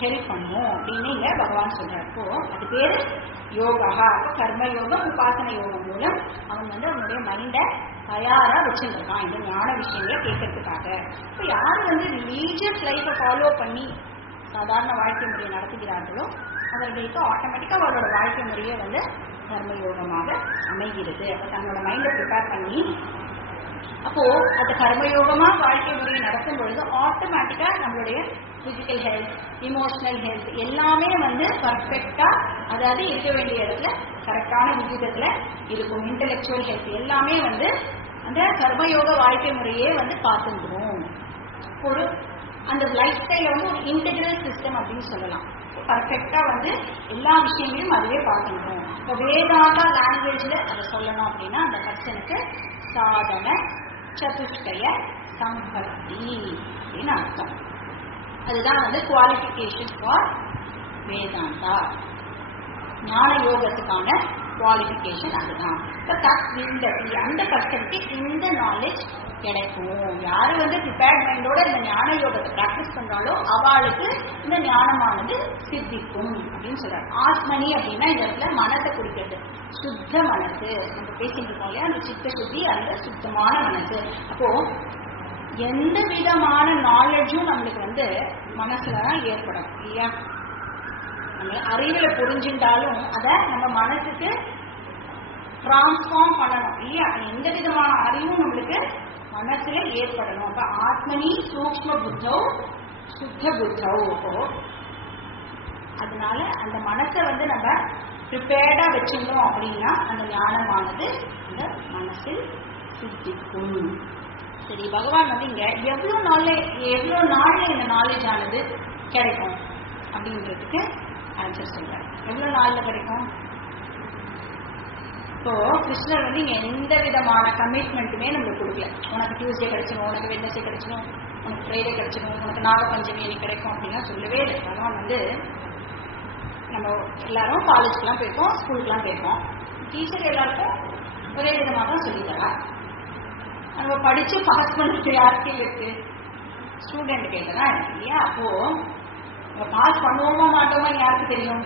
ஹெல்ப் பண்ணும் அப்படின்னு இங்க பகவான் சொல்றாரு. இப்போ அது பேரு யோகா. அப்ப கர்ம யோகம், உபாசன யோகம் மூலம் அவன் வந்து அவனுடைய மைண்டை தயாரா வச்சுருக்கான் இந்த ஞான விஷயங்களை கேட்கறதுக்காக. இப்போ யாரு வந்து ரிலீஜியஸ் லைஃபை ஃபாலோ பண்ணி சாதாரண வாழ்க்கை முறையை நடத்துகிறார்களோ அவர்களுக்கு ஆட்டோமேட்டிக்கா அவரோட வாழ்க்கை முறையை வந்து கர்மயோகமாக அமைகிறது. அப்ப தன்னோட மைண்டை ப்ரிப்பேர் பண்ணி அப்போ அந்த கர்மயோகமா வாழ்க்கை முறையை நடக்கும் பொழுது ஆட்டோமேட்டிக்கா நம்மளுடைய பிசிக்கல் ஹெல்த், இமோஷனல் ஹெல்த் எல்லாமே வந்து பர்ஃபெக்டா அதாவது இருக்க வேண்டிய இடத்துல கரெக்டான விகிதத்துல இருக்கும். இன்டெலெக்சுவல் ஹெல்த் எல்லாமே வந்து அந்த கர்மயோக வாழ்க்கை முறையே வந்து பார்த்துக்கிறோம். ஒரு அந்த லைஃப் ஸ்டைல வந்து ஒரு இன்டெகிரல் சிஸ்டம் அப்படின்னு சொல்லலாம். பர்ஃபெக்டா வந்து எல்லா விஷயங்களையும் அதுவே பார்த்துக்கிறோம். இப்போ வேதாந்தா லாங்குவேஜ்ல அதை சொல்லணும் அப்படின்னா அந்த பர்சனுக்கு சாதன சதுஷ்டய சம்பத்தி அப்படின்னு அர்த்தம். அதுதான் வந்து குவாலிஃபிகேஷன் ஃபார் வேதாந்தா. ஞான யோகத்துக்கான குவாலிஃபிகேஷன் அதுதான். அந்த பர்சனுக்கு இந்த நாலேஜ் கிடைக்கும். யாரு வந்து ப்ரிப்பேர்ட் மைண்டோட இந்த ஞான யோகத்தை பிராக்டிஸ் பண்றாலோ அவளுக்கு இந்த ஞானமானது சித்திக்கும் அப்படின்னு சொல்றாரு. ஆத்மனி அப்படின்னா இந்த இடத்துல மனத்தை குறிக்கிறது. சுத்த மனசு நம்ம பேசிட்டு இருக்கோம் இல்லையா, அந்த சித்த சுத்தி அந்த சுத்தமான மனசு. அப்போ எந்த விதமான நாலேஜும் நம்மளுக்கு வந்து மனசுலதான் ஏற்படும் இல்லையா. நம்ம அறிவுல புரிஞ்சுட்டாலும் அதை நம்ம மனசுக்கு டிரான்ஸ்ஃபார்ம் பண்ணணும் இல்லையா. எந்த விதமான அறிவும் நம்மளுக்கு மனசுல ஏற்படணும். அப்ப ஆத்மனி சூக்ஷ்ம புத்தோ சுத்த புத்தோ. அதனால அந்த மனசை வந்து நம்ம ப்ரிப்பேர்டா வச்சிருந்தோம் அப்படின்னா அந்த ஞானமானது அந்த மனசில் சித்திக்கும். சரி, பகவான் வந்து இங்க எவ்வளவு நாள்ல இந்த நாலேஜ் ஆனது கிடைக்கும் அப்படின்றதுக்கு ஆன்சர் சொல்றாரு. எவ்வளவு நாள்ல கிடைக்கும்? இப்போ கிருஷ்ணர் வந்து இங்க எந்த விதமான கமிட்மெண்ட்டுமே நம்மளுக்கு கொடுக்கல. உனக்கு டியூஸ்டே கிடைச்சிடும், உனக்கு வெட்னஸ்டே கிடைச்சிடும், உனக்கு ஃப்ரைடே கிடைச்சிடும், உனக்கு நாகபஞ்சமி எனக்கு கிடைக்கும் அப்படின்னா சொல்லவே இல்லை. பகவான் வந்து நம்ம எல்லாரும் காலேஜ்க்கெல்லாம் போயிருக்கோம், ஸ்கூலுக்குலாம் போயிருக்கோம். டீச்சர் எல்லாருக்கும் ஒரே விதமாக தான் சொல்லித்தரா. நம்ம படிச்சு பாஸ் பண்ணிட்டு யாருக்கு இருக்கு? ஸ்டூடெண்ட் கேட்டதான் இருக்கு இல்லையா. அப்போ நம்ம பாஸ் பண்ணுவோமா மாட்டோமா யாருக்கு தெரியும்?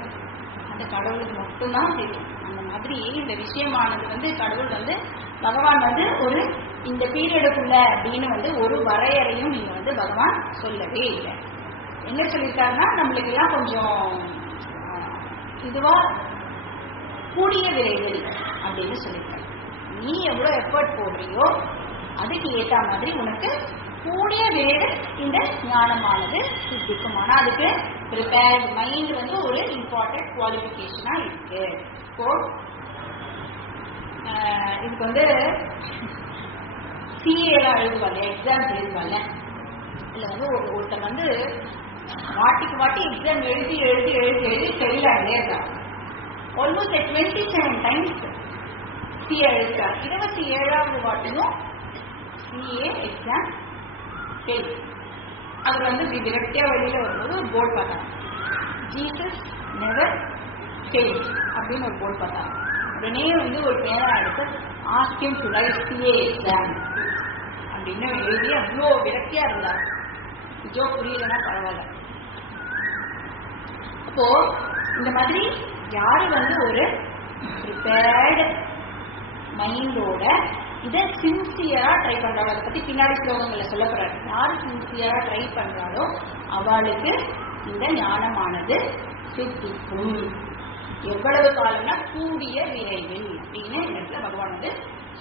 அந்த கடவுளுக்கு மட்டும்தான் தெரியும். அந்த மாதிரி இந்த விஷயமானது வந்து கடவுள் வந்து பகவான் வந்து ஒரு இந்த பீரியடுக்குள்ள அப்படின்னு வந்து ஒரு வரையறையும் நீங்க வந்து பகவான் சொல்லவே இல்லை. என்ன சொல்லியிருக்காருன்னா நம்மளுக்கு எல்லாம் கொஞ்சம் இதுவா கூடிய விரைவில் அப்படின்னு சொல்லியிருக்காரு. நீ எவ்வளவு எஃபர்ட் போடுறியோ அதுக்கு ஏற்ற மாதிரி உனக்கு கூடிய விரைவில் இந்த ஞானமானது சித்திக்கும். ஆனா அதுக்கு ப்ரிப்பேர்ட் மைண்ட் வந்து ஒரு இம்பார்ட்டன்ட் குவாலிஃபிகேஷனா இருக்கு. இப்போ இதுக்கு வந்து சிஏலாம் எழுதுவாங்க, எக்ஸாம்ஸ் எழுதுவாங்க. இதுல வந்து ஒருத்தர் வந்து வாட்டிக்கு வாட்டி எக்ஸாம் எழுதி எழுதி எழுதி எழுதி ஃபெயில் ஆகிட்டே இருக்காங்க. ஆல்மோஸ்ட் 27 டைம்ஸ் சிஏ எழுதிட்டார். 27வது வாட்டியும் சிஏ எக்ஸாம் ஃபெயில். அது வந்து விரக்தியா வெளியில வரும்போது ஒரு போர்டு பார்த்தாங்க. ஜீசஸ் நெவர் ஃபெயில்ஸ் அப்படின்னு ஒரு போர்டு பார்த்தாங்க. உடனே வந்து ஒரு பேரா எடுத்து asking to right CA exam அப்படின்னு எழுதி அவ்வளோ விரக்தியா இருந்தார். ஜோ புரியலன்னா பரவாயில்ல. அப்போ இந்த மாதிரி யாரு வந்து ஒரு ப்ரிப்பேர்டு மைண்டோட இதை சின்சியரா ட்ரை பண்றாளோ, அதை பத்தி பின்னாடி ஸ்லோகங்கள்ல சொல்லப்படுறாரு. யாரு சின்சியரா ட்ரை பண்றாளோ அவளுக்கு இந்த ஞானமானது சித்திக்கும். எவ்வளவு காலம்னா கூடிய விரைவில் அப்படின்னு இந்த இடத்துல பகவான் வந்து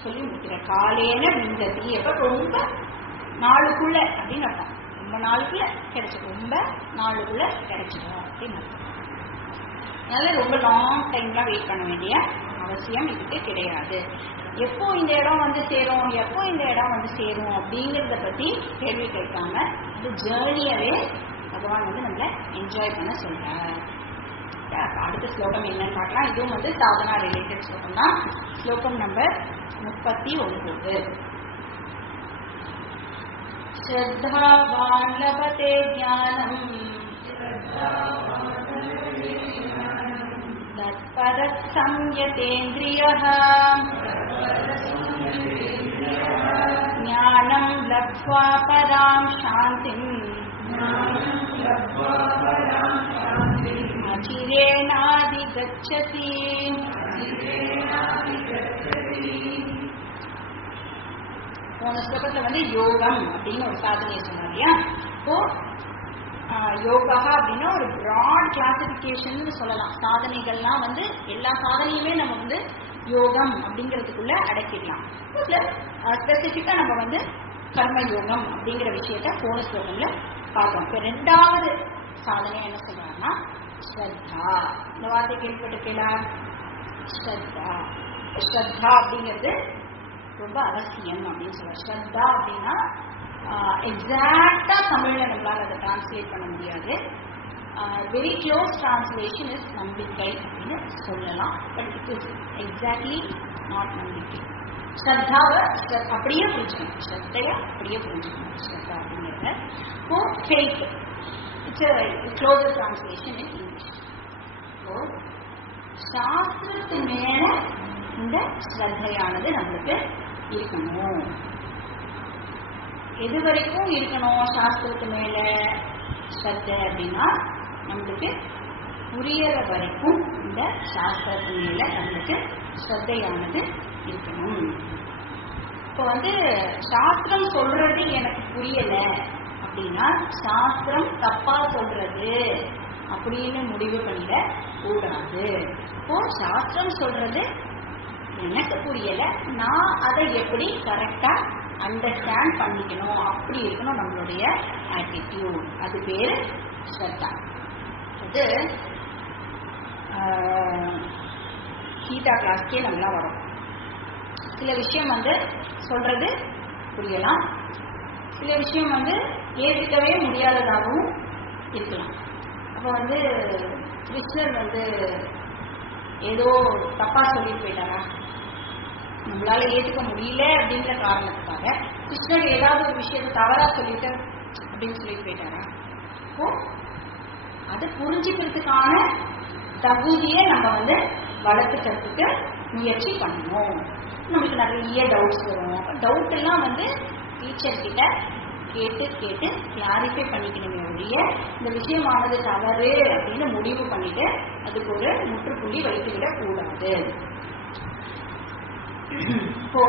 சொல்லி முடிக்கிற. காலேன விந்ததி எப்ப ரொம்ப நாளுக்குள்ள அப்படின்னு அர்த்தம். ரொம்ப நாளுக்குள்ள கிடைச்சிடும், ரொம்ப நாளுக்குள்ள கிடைச்சிடும் அப்படின்னு அர்த்தம். அதனால ரொம்ப லாங் டைம்லாம் வெயிட் பண்ண வேண்டிய அவசியம் இதுக்கு கிடையாது. எப்போ இந்த இடம் வந்து சேரும், எப்போ இந்த இடம் வந்து சேரும் அப்படிங்கிறத பத்தி கேள்வி கேட்காம இந்த ஜேர்னியவே பகவான் வந்து நம்மள என்ஜாய் பண்ண சொல்றார். அடுத்த ஸ்லோகம் என்னன்னு பார்க்கலாம். இதுவும் வந்து சாதனா ரிலேட்டட் ஸ்லோகம் தான். ஸ்லோகம் நம்பர் 39. ஸ்ரத்தாவான் லபதே ஞானம் தத்பரः சம்யதேந்திரியः ஞானம் லப்த்வா பராம் சாந்திம் அச்சிரேனாதிகச்சதி. போன ஸ்லோகத்துல வந்து யோகம் அப்படின்னு ஒரு சாதனையை சொன்னார் இல்லையா. இப்போ யோகா அப்படின்னா ஒரு பிராட் கிளாசிபிகேஷன் சொல்லலாம். சாதனைகள்லாம் வந்து எல்லா சாதனையுமே நம்ம வந்து யோகம் அப்படிங்கிறதுக்குள்ள அடக்கிடலாம். ஸ்பெசிபிக்கா நம்ம வந்து கர்ம யோகம் அப்படிங்கிற விஷயத்த போன ஸ்லோகம்ல பார்த்தோம். இப்ப 2வது சாதனை என்ன சொல்றாங்கன்னா ஸ்ரத்தா. இந்த வார்த்தை கேள்விப்பட்டிருக்கீங்களா? ஸ்ரத்தா. ஸ்ரத்தா அப்படிங்கிறது ரொம்ப அவசியம் அப்படின்னு சொல்ற. ஸ்ரத்தா அப்படின்னா எக்ஸாக்டா தமிழ்ல நம்மளால அதை டிரான்ஸ்லேட் பண்ண முடியாது. வெரி க்ளோஸ் டிரான்ஸ்லேஷன் இஸ் நம்பிக்கை அப்படின்னு சொல்லலாம். But it is exactly not நம்பிக்கை. ஸ்ரத்தாவை அப்படியே புரிஞ்சுக்கணும், ஸ்ரத்தைய அப்படியே புரிஞ்சுக்கணும். ஸ்ரத்தா அப்படிங்கிறத இப்போ faith it's closer translation in English. இப்போ சாஸ்திரத்து மேல இந்த ஸ்ரத்தையானது நம்மளுக்கு இருக்கணும். எது வரைக்கும் இருக்கணும் சாஸ்திரத்து மேல ஸ்ரத்தை அப்படின்னா நம்மளுக்கு புரியற வரைக்கும் இந்த சாஸ்திரத்து மேல நம்மளுக்கு ஸ்ரத்தையானது இருக்கணும். இப்போ வந்து சாஸ்திரம் சொல்றது எனக்கு புரியல அப்படின்னா சாஸ்திரம் தப்பா சொல்றது அப்படின்னு முடிவு பண்ணிட கூடாது. இப்போ சாஸ்திரம் சொல்றது எனக்கு புரியல, நான் அதை எப்படி கரெக்டா அண்டர்ஸ்டாண்ட் பண்ணிக்கணும், அப்படி இருக்கணும் நம்மளுடைய ஆட்டிடியூட். அது பேரு ஸ்ரத்தா. அது கீதா கிளாஸ்க்கே நல்லா வரும். சில விஷயம் வந்து சொல்றது புரியலாம், சில விஷயம் வந்து ஏற்றுக்கவே முடியாததாகவும் இருக்கலாம். அப்போ வந்து கிருஷ்ணர் வந்து ஏதோ தப்பா சொல்லிட்டு போயிட்டாரா, நம்மளால ஏற்றுக்க முடியல அப்படிங்கிற காரணத்துக்காக கிருஷ்ணர் ஏதாவது ஒரு விஷயத்தை தவறா சொல்லிட்டு அப்படின்னு சொல்லிட்டு போயிட்டாரா? அப்போ அதை புரிஞ்சுக்கிறதுக்கான தகுதியை நம்ம வந்து வளர்த்துக்கிறதுக்கு முயற்சி பண்ணணும். நமக்கு நிறைய டவுட்ஸ் வரும். டவுட் எல்லாம் வந்து டீச்சர் கிட்ட கேட்டு கேட்டு கிளாரிஃபை பண்ணிக்கணுமே ஒழிய இந்த விஷயமானது தவறு அப்படின்னு முடிவு பண்ணிட்டு அதுக்கு ஒரு முற்றுப்புள்ளி வைத்துவிட கூடாது. இப்போ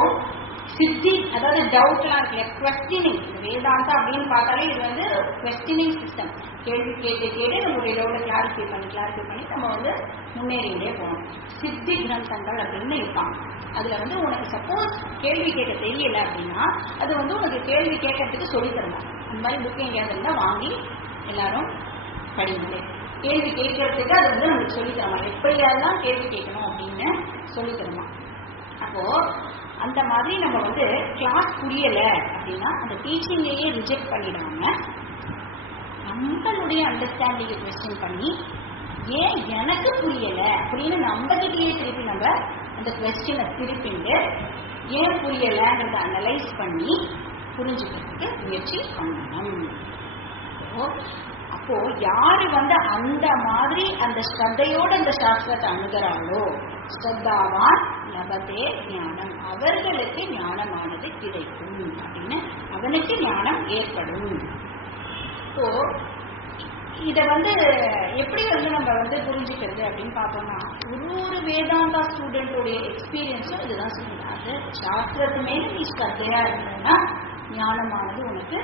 சித்தி அதாவது டவுட்லாம் இருக்குல்ல, குவெஸ்டினிங். வேதாந்தா அப்படின்னு பார்த்தாலே இது வந்து குவெஸ்டினிங் சிஸ்டம். கேள்வி கேட்டு கேட்டு நம்மளுடைய டவுட்டை கிளாரிஃபை பண்ணி நம்ம வந்து முன்னேறிண்டே போகணும். சித்தி கிரந்தங்கள் அப்படின்னு இருப்பாங்க. அதுல வந்து உனக்கு சப்போஸ் கேள்வி கேட்க தெரியல அப்படின்னா அது வந்து உனக்கு கேள்வி கேட்கறதுக்கு சொல்லித்தரணும். அந்த மாதிரி புக்கு எங்கேயாவது இருந்தால் வாங்கி எல்லாரும் படிங்களே. கேள்வி கேட்கறதுக்கு அது வந்து நமக்கு சொல்லித்தரமா, எப்படியாதான் கேள்வி கேட்கணும் அப்படின்னு சொல்லித்தரமா. அப்போ அந்த மாதிரி நம்ம வந்து கிளாஸ் புரியல அப்படின்னா அந்த டீச்சிங்லேயே ரிஜெக்ட் பண்ணிடாம நம்மளுடைய அண்டர்ஸ்டாண்டிங்கை கொஸ்டின் பண்ணி ஏன் எனக்கு புரியல அப்படின்னு நம்மகிட்டயே திருப்பி நம்ம அந்த கொஸ்டினை திருப்பிட்டு ஏன் புரியலன்றத அனலைஸ் பண்ணி புரிஞ்சுக்கிறதுக்கு முயற்சி பண்ணணும். இப்போ யாரு வந்து அந்த மாதிரி அந்த ஸ்ரத்தையோட அந்த சாஸ்திரத்தை அணுகிறாங்களோ, ஸ்ரத்தாவான் லபதே ஞானம், அவர்களுக்கு ஞானமானது கிடைக்கும் அப்படின்னு, அவனுக்கு ஞானம் ஏற்படும். இப்போ இத வந்து எப்படி வந்து நம்ம வந்து புரிஞ்சுக்கிறது அப்படின்னு பார்த்தோம்னா, ஒரு வேதாந்தா ஸ்டூடெண்டோடைய எக்ஸ்பீரியன்ஸும் இதுதான் சொல்லுங்க. அது சாஸ்திரத்து மேல நீ ஸ்ரத்தையா இருந்ததுன்னா ஞானமானது உனக்கு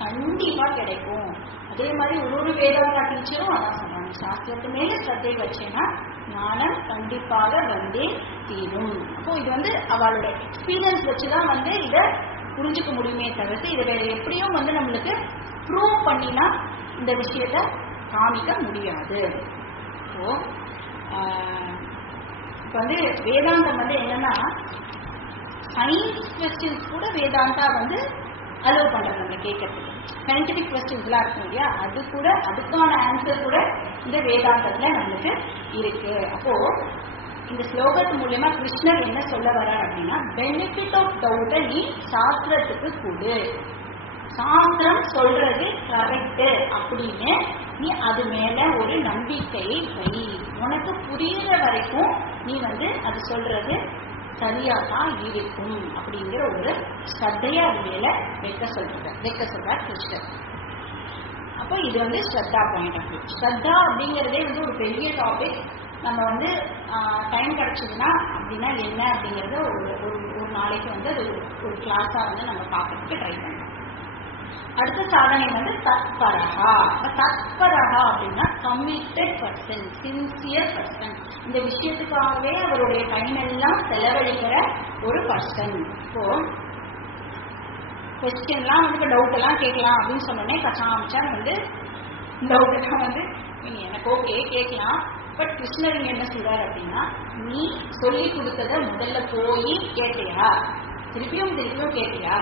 கண்டிப்பா கிடைக்கும். அதே மாதிரி ஒரு வேதாந்தா டீச்சரும் அதான் சொல்றாங்க, சாஸ்திரத்து மேல ஸ்ரத்தை வச்சேன்னா ஞானம் கண்டிப்பாக வந்தே தீரும். அப்போ இது வந்து அவளோட எக்ஸ்பீரியன்ஸ் வச்சுதான் வந்து இதை புரிஞ்சுக்க முடியுமே தவிர்த்து இதை வேற எப்படியும் வந்து நம்மளுக்கு ப்ரூவ் பண்ணினா இந்த விஷயத்த காமிக்க முடியாது. இப்போ வந்து வேதாந்தம் வந்து என்னன்னா, சயின்ஸ் கொஸ்டின்ஸ் கூட வேதாந்தா வந்து அலோவ் பண்றது நம்ம கேட்கறதுக்கு. சயின்டிபிக் கொஸ்டின்ஸ் எல்லாம் இருக்கும் இல்லையா, அது கூட அதுக்கான ஆன்சர் கூட இந்த வேதாந்தத்துல நம்மளுக்கு இருக்கு. அப்போ இந்த ஸ்லோகத்து மூலியமா கிருஷ்ணர் என்ன சொல்ல வர்றார் அப்படின்னா, பெனிஃபிட் ஆஃப் டவுட்டை நீ சாஸ்திரத்துக்கு கொடு, சாஸ்திரம் சொல்றது கரெக்ட் அப்படின்னு நீ அது மேல ஒரு நம்பிக்கையை வை, உனக்கு புரியுற வரைக்கும் நீ வந்து அது சொல்றது சரியா தான் இருக்கும் அப்படிங்கிற ஒரு ஸ்ரத்தைய அது மேல வைக்க சொல்ற கிருஷ்ணர். அப்போ இது வந்து ஸ்ரத்தா பாயிண்ட் ஆஃப் வியூ. ஸ்ரத்தா அப்படிங்கிறதே வந்து ஒரு பெரிய டாபிக். நம்ம வந்து டைம் கிடைச்சதுன்னா அப்படின்னா என்ன அப்படிங்கறத ஒரு நாளைக்கு வந்து அது ஒரு கிளாஸா வந்து நம்ம பார்க்கறதுக்கு ட்ரை பண்ணலாம். அடுத்த சாதனை வந்து தத்பரஹா. தத்பரஹா அப்படின்னா கமிட்டட் பர்சன், சின்சியர் பர்சன், இந்த விஷயத்துக்காகவே அவருடைய டைம் எல்லாம் செலவழிக்கிற ஒரு பர்சன். இப்போ கொஸ்டின்லாம் வந்து டவுட் எல்லாம் கேட்கலாம் அப்படின்னு சொன்னோடனே கச்சாமிச்சா வந்து டவுட் எல்லாம் வந்து எனக்கு ஓகே கேட்கலாம், பட் கிருஷ்ணர் என்ன சொல்றாரு அப்படின்னா, நீ சொல்லி கொடுத்தத முதல்ல போய் கேட்டியா, திருப்பியும் கேட்டியா,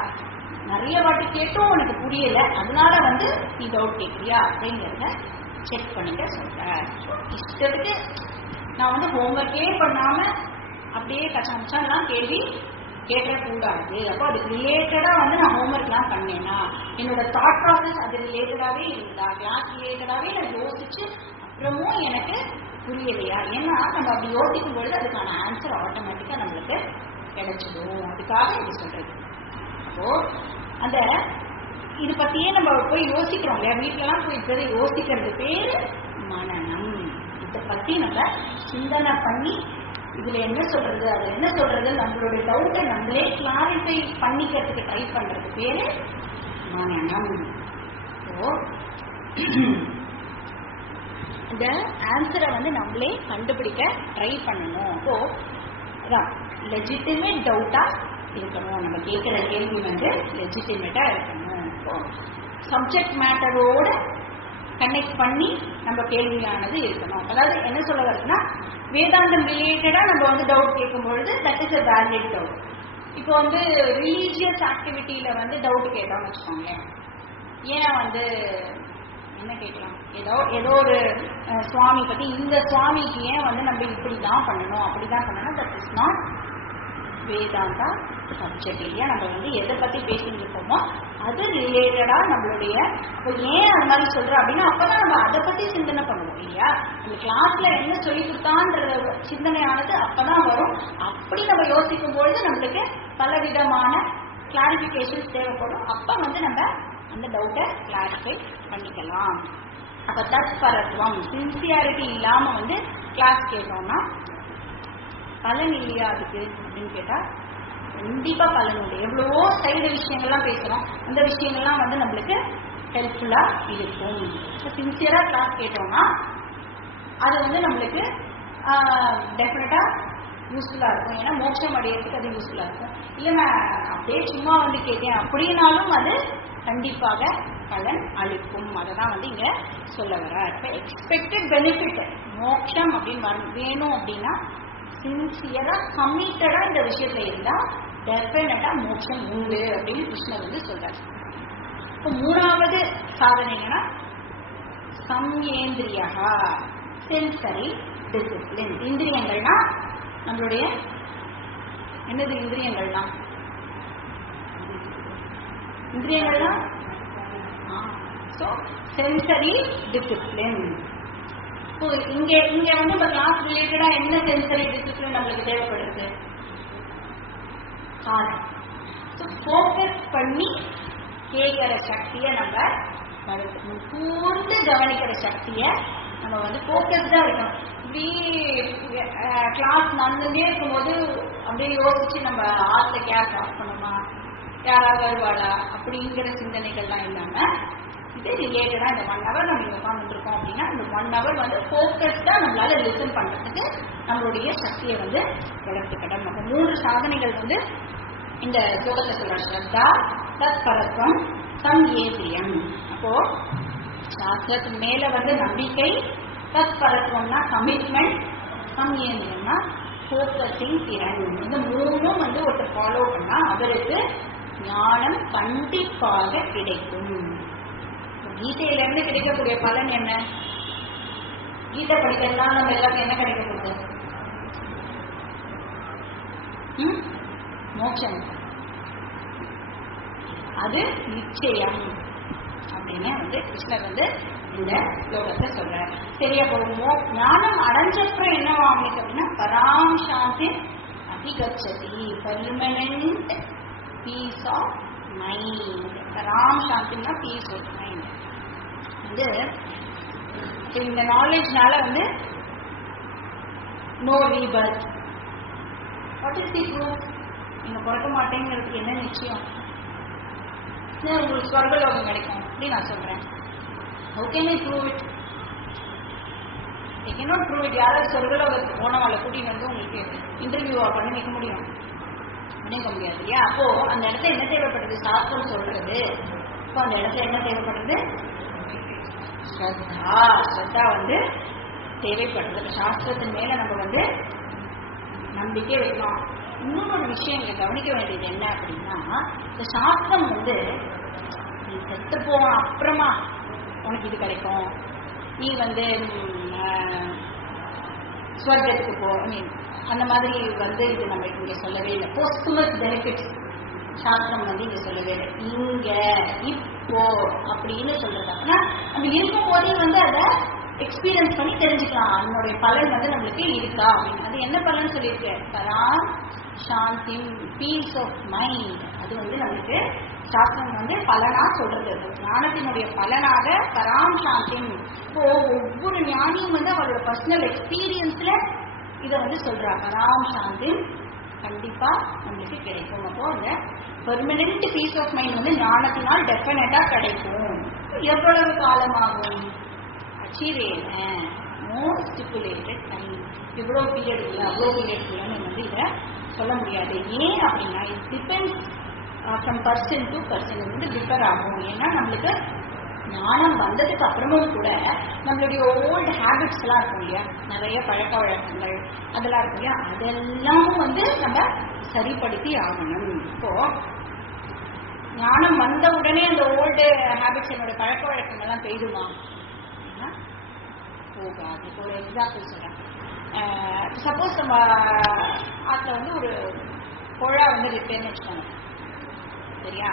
நிறைய வாட்டி கேட்டும் உனக்கு புரியல, அதனால வந்து நீ டவுட் கேட்கிறியா அப்படிங்கிறத செக் பண்ணிக்க சொல்ற. இஷ்டத்துக்கு நான் வந்து ஹோம்ஒர்க்கே பண்ணாம அப்படியே கச்சாமிச்சாலாம் கேள்வி கேட்கக்கூடாது. அப்போ அதுக்கு ரிலேட்டடா வந்து நான் ஹோம்ஒர்க்லாம் பண்ணேன்னா, என்னோட தாட் ப்ராசஸ் அது ரிலேட்டடாவே இருந்தா, கிளாஸ் ரிலேட்டடாவே நான் யோசிச்சு அப்புறமும் எனக்கு புரியலையா, ஏன்னா நம்ம அப்படி யோசிக்கும் பொழுது அதுக்கான ஆன்சர் ஆட்டோமேட்டிக்கா நம்மளுக்கு கிடைச்சிடும். அதுக்காக இது சொல்றது. அப்போ அந்த இது பத்தியே நம்ம போய் யோசிக்கிறோம் இல்லையா, வீட்டுலலாம் போய் இருக்கிறத யோசிக்கிறது பேரு மனனம். இதை பத்தி நம்ம சிந்தனை பண்ணி இதுல என்ன சொல்றது அது என்ன சொல்றது நம்மளுடைய டவுட்டை நம்மளே கிளாரிஃபை பண்ணிக்கிறதுக்கு ட்ரை பண்றது பேரு மனனம். இந்த ஆன்சரை வந்து நம்மளே கண்டுபிடிக்க ட்ரை பண்ணணும். அப்போ லெஜிட்டிமேட் டவுட்டா இருக்கணும், நம்ம கேட்கிற கேள்வி வந்து லெஜிட்டிமேட்டா இருக்கணும். இப்போ சப்ஜெக்ட் மேட்டரோட கனெக்ட் பண்ணி நம்ம கேள்வியானது இருக்கணும். அதாவது என்ன சொல்ல வருதுன்னா, வேதாந்தம் ரிலேட்டடா நம்ம வந்து டவுட் கேட்கும் பொழுது that is a valid doubt. இப்போ வந்து ரிலீஜியஸ் ஆக்டிவிட்டியில வந்து டவுட் கேட்டோம்னு வச்சுக்கோங்களேன், ஏன் வந்து என்ன கேட்கலாம், ஏதோ ஒரு சுவாமி பத்தி, இந்த சுவாமிக்கு ஏன் வந்து நம்ம இப்படிதான் பண்ணணும் அப்படிதான் பண்ணணும், that is not Vedanta subject இல்லையா. நம்ம வந்து எதை பத்தி பேசிட்டு இருக்கோமோ அது ரிலேட்டடா நம்மளுடைய, இப்போ ஏன் அது மாதிரி சொல்றோம் அப்படின்னா, அப்பதான் நம்ம அதை பத்தி சிந்தனை பண்ணுவோம் இல்லையா. நம்ம கிளாஸ்ல என்ன சொல்லி கொடுத்தான்ற சிந்தனையானது அப்பதான் வரும். அப்படி நம்ம யோசிக்கும் பொழுது நம்மளுக்கு பல விதமான கிளாரிபிகேஷன்ஸ் தேவைப்படும். அப்ப வந்து நம்ம அந்த டவுட்டை கிளாரிஃபை பண்ணிக்கலாம். அப்ப தத்பரத்துவம், சின்சியாரிட்டி இல்லாம வந்து கிளாஸ் கேட்டோம்னா பலன் இல்லையா அதுக்கு அப்படின்னு கேட்டா கண்டிப்பா பலன் உண்டு. எவ்வளவோ சைடு விஷயங்கள்லாம் பேசுறோம், அந்த விஷயங்கள்லாம் வந்து நம்மளுக்கு ஹெல்ப்ஃபுல்லா இருக்கும். சின்சியரா கிளாஸ் கேட்டோம்னா அது வந்து நம்மளுக்கு டெஃபினட்டா யூஸ்ஃபுல்லா இருக்கும். ஏன்னா மோட்சம் அடையிறதுக்கு அது யூஸ்ஃபுல்லா இருக்கும். இல்ல நான் அப்படியே சும்மா வந்து கேட்டேன் அப்படின்னாலும் அது கண்டிப்பாக பலன் அளிக்கும். அததான் வந்து இங்க சொல்ல வர. இப்ப எக்ஸ்பெக்டட் பெனிஃபிட் மோட்சம் அப்படின்னு வேணும் அப்படின்னா சின்சியரா கமிட்டடா இந்த விஷயத்துல இருந்தா டெஃபினட்டா மோட்சம் உண்டு அப்படின்னு கிருஷ்ணர் வந்து சொல்றாரு. இப்போ மூணாவது சாதனைனா சம்யேந்திரியா, சென்சரி டிசிப்ளின். இந்திரியங்கள்னா நம்மளுடைய என்னது, இந்திரியங்கள்னா ஸோ சென்சரி டிசிப்ளின். ஸோ இங்கே வந்து இப்போ கிளாஸ் ரிலேட்டடாக என்ன சென்சரி டிசிப்ளின் நம்மளுக்கு தேவைப்படுது? காது. ஸோ ஃபோக்கஸ் பண்ணி கேட்கிற சக்தியை நம்ம கூர்ந்து கவனிக்கிற சக்தியை நம்ம வந்து ஃபோக்கஸ்டா இருக்கணும். இப்படி கிளாஸ் நடந்துட்டே இருக்கும்போது அப்படியே யோசிச்சு நம்ம ஆத்துல கேர் ஆஃப் பண்ணுமா, யாராவது வருவாளா அப்படிங்கிற சிந்தனைகள்லாம் இல்லாம இது ரிலேட்டடா இந்த 1 hour நம்ம உட்காந்துட்டு இருக்கோம் அப்படின்னா இந்த 1 hour வந்து ஃபோக்கஸ்டா நம்மளால லிசன் பண்றதுக்கு நம்மளுடைய சக்தியை வந்து வளர்த்துக்கிட்டோம். நம்ம 3 சாதனைகள் வந்து இந்த ஸ்லோகத்தை சொல்ற ஸ்ரத்தா, தத்பரத்வம், சம்யேந்திரியம். அப்போ சாஸ்திரத்தின் மேல வந்து நம்பிக்கை, தத்பரத்வம்னா கமிட்மெண்ட், சம்யேந்திரியம்னா ஃபோக்கஸிங் திறன். இந்த 3ம் வந்து ஒருத்தர் ஃபாலோ பண்ணா அவருக்கு ஞானம் கண்டிப்பாக கிடைக்கும். கீதையில இருந்து கிடைக்கக்கூடிய பலன் என்ன? கீதை படிக்கிறதுனால நம்ம எல்லாருக்கும் என்ன கிடைக்க போகுது? மோட்சம். அது நிச்சயம் அப்படின்னு வந்து கிருஷ்ணர் வந்து இந்த ஸ்லோகத்தை சொல்றாரு. சரியா போகுமோ? ஞானம் அடைஞ்சப்புறம் என்னவா அவங்களுக்கு அப்படின்னா பராம் சாந்தி அதிகச்சதி, பெர்மனன்ட் பீஸ் ஆஃப் மைண்ட். பராம் சாந்தின்னா பீஸ் ஆஃப் மைண்ட். வந்து இந்த நாலேஜ்னால வந்து no rebirth. What is the proof? நீங்க பிறக்க மாட்டேங்கிறதுக்கு என்ன நிச்சயம்? உங்களுக்கு ஸ்வர்கலோகம் கிடைக்கும் அப்படி நான் சொல்றேன். How can I prove it? I cannot prove it. யாராவது சொர்க்கலோகத்துக்கு போனவங்களை கூட்டிட்டு வந்து உங்களுக்கு இன்டர்வியூவா பண்ணி வைக்க முடியும்? பண்ணிக்க முடியாது இல்லையா? அப்போ அந்த இடத்துல என்ன தேவைப்படுது? சாஸ்திரம் சொல்றது. இப்போ அந்த இடத்துல என்ன தேவைப்படுது? ஸ்ரத்தா. ஸ்ரத்தா வந்து தேவைப்படுது. சாஸ்திரத்தின் மேல நம்ம வந்து நம்பிக்கை வைக்கணும். இன்னொரு விஷயம் இங்க கவனிக்க வேண்டியது என்ன அப்படின்னா, இந்த சாஸ்திரம் வந்து நீ செத்து போன அப்புறமா உனக்கு இது கிடைக்கும், நீ வந்து ஸ்வர்கத்துக்கு போ, அந்த மாதிரி வந்து இது நம்ம இங்க சொல்லவே இல்லை. போஸ்டுமஸ் பெனிஃபிட்ஸ் சாஸ்திரம் வந்து இங்க சொல்லவே இல்லை. இங்க இப்போ அப்படின்னு சொல்றது அப்படின்னா நம்ம இருக்கும் போதே வந்து அதை எக்ஸ்பீரியன்ஸ் பண்ணி தெரிஞ்சுக்கலாம் அதனுடைய பலன் வந்து நம்மளுக்கு இருக்கா அப்படின்னு. அது என்ன பலன் சொல்லியிருக்கு? பராம் சாந்தி, பீஸ் ஆஃப் மைண்ட். அது வந்து நம்மளுக்கு சாஸ்திரம் வந்து பலனா சொல்றது. ஞானத்தினுடைய பலனாக பராம் சாந்தி. இப்போ ஒவ்வொரு ஞானியும் வந்து அவரோட பர்சனல் எக்ஸ்பீரியன்ஸ்ல இதை வந்து சொல்றா. பராம் சாந்தி கண்டிப்பா நம்மளுக்கு கிடைக்கும். அப்போ அந்த பெர்மனன்ட் பீஸ் ஆஃப் மைண்ட் வந்து ஞானத்தினால் டெஃபினட்டா கிடைக்கும். எவ்வளவு காலமாகும்? அச்சீவேன நோ ஸ்டிபுலேட்டட் டைம். இவ்வளோ பீரியட் இல்லை அவ்வளோ பீரியட் இல்லைன்னு வந்து இதை சொல்ல முடியாது. ஏன் அப்படின்னா it depends from person to person. இது வந்து டிஃபர் ஆகும். ஏன்னா நம்மளுக்கு ஞானம் வந்ததுக்கு அப்புறமும் கூட நம்மளுடைய ஓல்டு ஹேபிட்ஸ் எல்லாம் இருக்கும் இல்லையா, நிறைய பழக்க வழக்கங்கள் அதெல்லாம் இருக்கும் இல்லையா, அதெல்லாமும் வந்து நம்ம சரிப்படுத்தி ஆகணும். இப்போ ஞானம் வந்த உடனே அந்த ஓல்டு ஹேபிட்ஸ் என்னோட பழக்க வழக்கங்கள்லாம் போயிடுமா? போகாது. இப்போ ஒரு எக்ஸாம்பிள் சொல்றேன். சப்போஸ் நம்ம அதில் வந்து ஒரு குழா வந்து ரிப்பேர்னு வச்சுக்கோங்க. சரியா?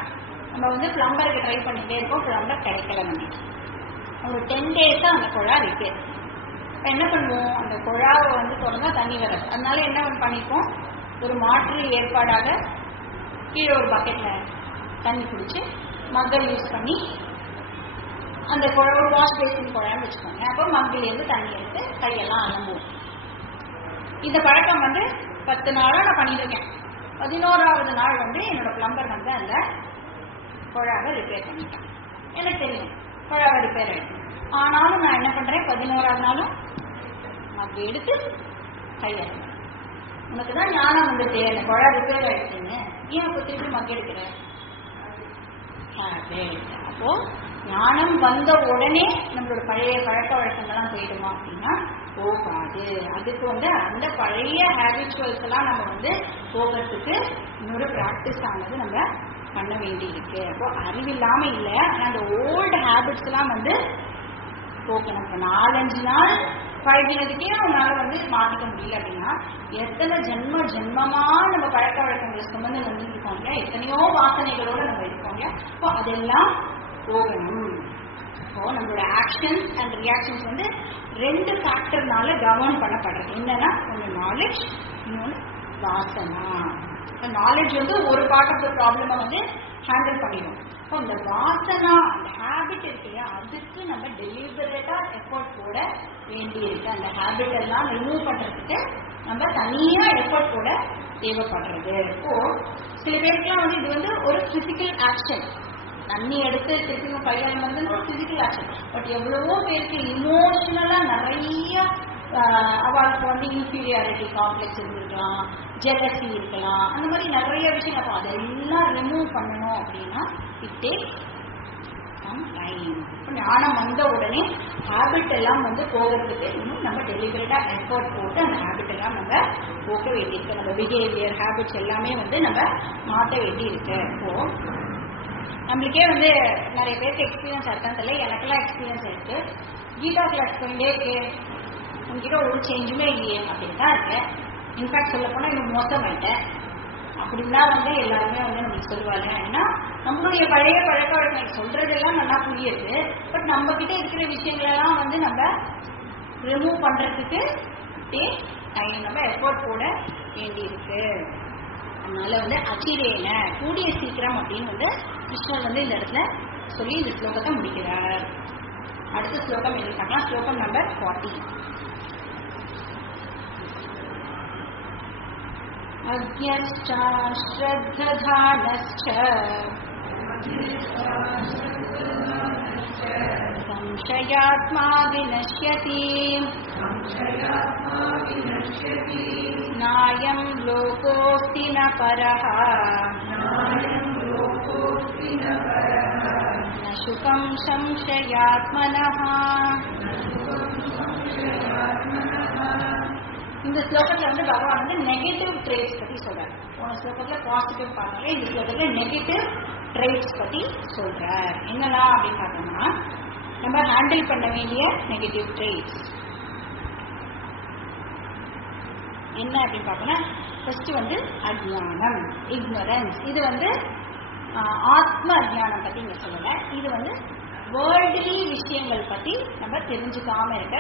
நம்ம வந்து பிளம்பருக்கு ட்ரை பண்ணிகிட்டே இருக்கோம், பிளம்பர் கிடைக்கல. நம்ம ஒரு 10 days அந்த குழா ரிப்பேர். இப்போ என்ன பண்ணுவோம்? அந்த குழாவை வந்து திறந்தா தண்ணி வராது. அதனால என்ன பண்ணிப்போம்? ஒரு மாற்று ஏற்பாடாக கீழே ஒரு பக்கெட்ல தண்ணி குடிச்சு மக்கள் யூஸ் பண்ணி அந்த குழா, ஒரு வாஷ் பேசின் குழான்னு வச்சுக்கோங்க. அப்போ மக்கிலேருந்து தண்ணி எடுத்து கையெல்லாம் அலம்புவோம். இந்த பழக்கம் வந்து 10 நாளாக நான் பண்ணிட்டு இருக்கேன். 11வது நாள் வந்து என்னோட பிளம்பர் வந்து அந்த குழாவை ரிப்பேர் பண்ணிட்டேன். எனக்கு தெரியும் குழாவை ரிப்பேர் ஆகிடும். ஆனாலும் நான் என்ன பண்றேன்? 11வது நாளும் மக்கு எடுத்து கையெழுங்க. உனக்கு தான் ஞானம் வந்துட்டு அந்த குழா ரிப்பேர் ஆகிடுச்சுன்னு ஏன் அப்போ திருப்பி மக்கு எடுக்கிற? அப்போ ஞானம் வந்த உடனே நம்மளோட பழைய பழக்க வழக்கங்கள்லாம் போயிடுமா அப்படின்னா போகாது. அதுக்கு வந்து அந்த பழைய ஹேபிச்சுவல்ஸ் எல்லாம் நம்ம வந்து போகிறதுக்கு இன்னொரு ப்ராக்டிஸ் ஆனது நம்ம பண்ண வேண்டி இருக்கு. அப்போ அறிவில்லாம இல்லை, ஆனால் அந்த ஓல்டு ஹேபிட்ஸ் எல்லாம் வந்து போக்கணும். இப்போ 4-5 நாள் பழகினதுக்கே அவனால வந்து மாற்றிக்க முடியல அப்படின்னா எத்தனை ஜென்மமா நம்ம பழக்க வழக்கங்களை சுமந்து வந்து இருக்கோம் இல்லையா, எத்தனையோ வாசனைகளோட நம்ம இருக்கோம் இல்லையா. இப்போ அதெல்லாம் போகணும். இப்போ நம்மளோட ஆக்ஷன்ஸ் அண்ட் ரியாக்ஷன்ஸ் வந்து 2 ஃபேக்டர்னால கவர்ன் பண்ணப்படுறது. என்னன்னா ஒன்று நாலேஜ், இன்னொன்று வாசனா. நாலேஜ் வந்து ஒரு பார்ட் ஆஃப் த ப்ராப்ளமை வந்து ஹேண்டில் பண்ணிடும். இப்போ இந்த வாசனா, அந்த ஹேபிட் இருக்கு இல்லையா, அதுக்கு நம்ம டெலிபரேட்டா எஃபர்ட் போட வேண்டி இருக்கு. அந்த ஹேபிட் எல்லாம் ரிமூவ் பண்றதுக்கு நம்ம தனியா எஃபர்ட் போட தேவைப்படுறது. இப்போ சில பேருக்குலாம் வந்து இது வந்து ஒரு பிசிக்கல் ஆக்ஷன், தண்ணி எடுத்து திருப்பி கல்யாணம் வந்து ஒரு பிசிக்கல் ஆக்ஷன். பட் எவ்வளவோ பேருக்கு இமோஷனலா நிறைய அவளுக்கு வந்து இன்ஃபீரியாரிட்டி காம்ப்ளெக்ஸ் இருந்திருக்கலாம், ஜெலசி இருக்கலாம், அந்த மாதிரி நிறைய விஷயம். அப்போ அதெல்லாம் ரிமூவ் பண்ணணும் அப்படின்னா இட் டேக்ஸ் சம் டைம். இப்போ ஞானம் வந்த உடனே ஹேபிட் எல்லாம் வந்து போகிறதுக்கு இன்னும் நம்ம டெலிபரேட்டா எஃபர்ட் போட்டு அந்த ஹேபிட் எல்லாம் நம்ம போக்க வேண்டியிருக்கு. நம்ம பிஹேவியர் ஹேபிட்ஸ் எல்லாமே வந்து நம்ம மாற்ற வேண்டி இருக்கு. இப்போ நம்மளுக்கே வந்து நிறைய பேருக்கு எக்ஸ்பீரியன்ஸ் இருக்கான்னு தெரியல, எனக்கெல்லாம் எக்ஸ்பீரியன்ஸ் இருக்கு. கீதா கிளாஸ் போயிட்டே இருக்கு, உங்ககிட்ட ஒரு சேஞ்சுமே இல்லையே அப்படின்னு தான் இருக்கு. இன்ஃபேக்ட் சொல்ல போனால் இன்னும் மோசமாயிட்டேன் அப்படின்னா வந்து எல்லாருமே வந்து நம்மளுக்கு சொல்லுவாங்க. ஏன்னா நம்மளுடைய பழைய பழக்க வழக்கம் சொல்றதெல்லாம் நல்லா புரியுது, பட் நம்ம கிட்ட இருக்கிற விஷயங்களெல்லாம் வந்து நம்ம ரிமூவ் பண்றதுக்கு டைம், நம்ம எஃபோர்ட் போட வேண்டி இருக்கு. அதனால வந்து அச்சிரேன கூடிய சீக்கிரம் அப்படின்னு வந்து கிருஷ்ணர் வந்து இந்த இடத்துல சொல்லி இந்த ஸ்லோகத்தை முடிக்கிறார். அடுத்த ஸ்லோகம் என்ன பார்க்கலாம்? ஸ்லோகம் நம்பர் 40. அக்ஞஸ்ச ஸ்ரத்ததானஸ்ச சம்சயாத்மா விநஷ்யதி நாயம் லோகோஸ்தி ந பரஹ ந சுகம் சம்சயாத்மனஹ. இந்த ஸ்லோகத்துல வந்து பகவான் வந்து நெகட்டிவ் ட்ரேட்ஸ் பத்தி சொல்றாரு. போன ஸ்லோகத்துல பாசிட்டிவ் பார்த்தாலே இந்த ஸ்லோகத்துல நெகட்டிவ் ட்ரேட்ஸ் பத்தி சொல்றார். என்னலாம் அப்படின்னு பார்த்தோம்னா நம்ம ஹேண்டில் பண்ண வேண்டிய நெகட்டிவ் ட்ரேட்ஸ் என்ன அப்படின்னு பார்த்தோம்னா, ஃபர்ஸ்ட் வந்து அஜ்ஞானம், இக்னோரன்ஸ். இது வந்து ஆத்ம அஜ்ஞானம் பத்தி இங்க சொல்லல, இது வந்து வேர்ல்ட்லி விஷயங்கள் பத்தி நம்ம தெரிஞ்சுக்காம இருக்க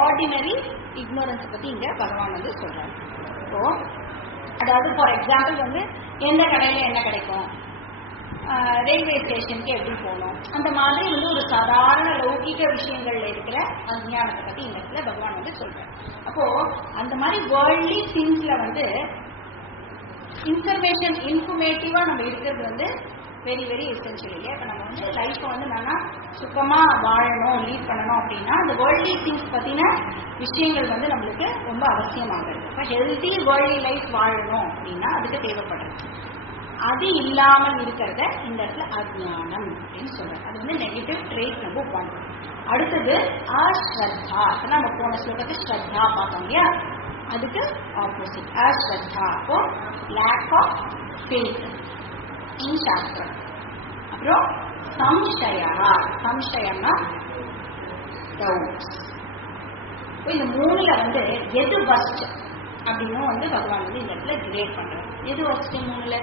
ஆர்டினரி இக்னோரன்ஸ் பத்தி இங்க பகவான் வந்து சொல்றாரு. இப்போ அதாவது ஃபார் எக்ஸாம்பிள் வந்து எந்த கடையில என்ன கிடைக்கும், ரயில்வே ஸ்டேஷனுக்கு எப்படி போகணும், அந்த மாதிரி வந்து ஒரு சாதாரண லௌகிக விஷயங்கள்ல இருக்கிற அஞ்ஞானத்தை பத்தி இந்த இடத்துல பகவான் வந்து சொல்றாரு. அப்போ அந்த மாதிரி வேர்ல்ட்லி திங்ஸ்ல வந்து இன்ஃபர்மேட்டிவா நம்ம இருக்கிறது வந்து வெரி வெரி எசென்ஷியல் இல்லையா? இப்போ நம்ம வந்து லைஃப்பை வந்து நல்லா சுத்தமா வாழணும், லீட் பண்ணணும் அப்படின்னா அந்த வேர்ல்ட்லி திங்ஸ் பத்தின விஷயங்கள் வந்து நம்மளுக்கு ரொம்ப அவசியமாகிறது. இப்போ ஹெல்தி வேர்ல்ட்லி லைஃப் வாழணும் அப்படின்னா அதுக்கு தேவைப்படுறது. அது இல்லாமல் இருக்கிறத இந்த இடத்துல அஜ்ஞானம் அப்படின்னு சொல்றாரு. அது வந்து நெகட்டிவ் ட்ரேட் நம்பர் 1. அடுத்தது அஸ்ரத்தா. நம்ம போன ஸ்லோகத்தை ஸ்ரத்தா பார்த்தோம் இல்லையா, அதுக்கு ஆப்போசிட் அஸ்ரத்தா. அப்போ லேக் ஆஃப் ஃபெய்த் இன் சாஸ்திரம். அப்புறம் சம்சயா, சம்சயம்னா டவுட்ஸ். இந்த 3ல வந்து எது ஃபர்ஸ்ட் அப்படின்னு வந்து பகவான் வந்து இந்த இடத்துல கிரேட் பண்றாரு. எது ஃபர்ஸ்ட் 3ல?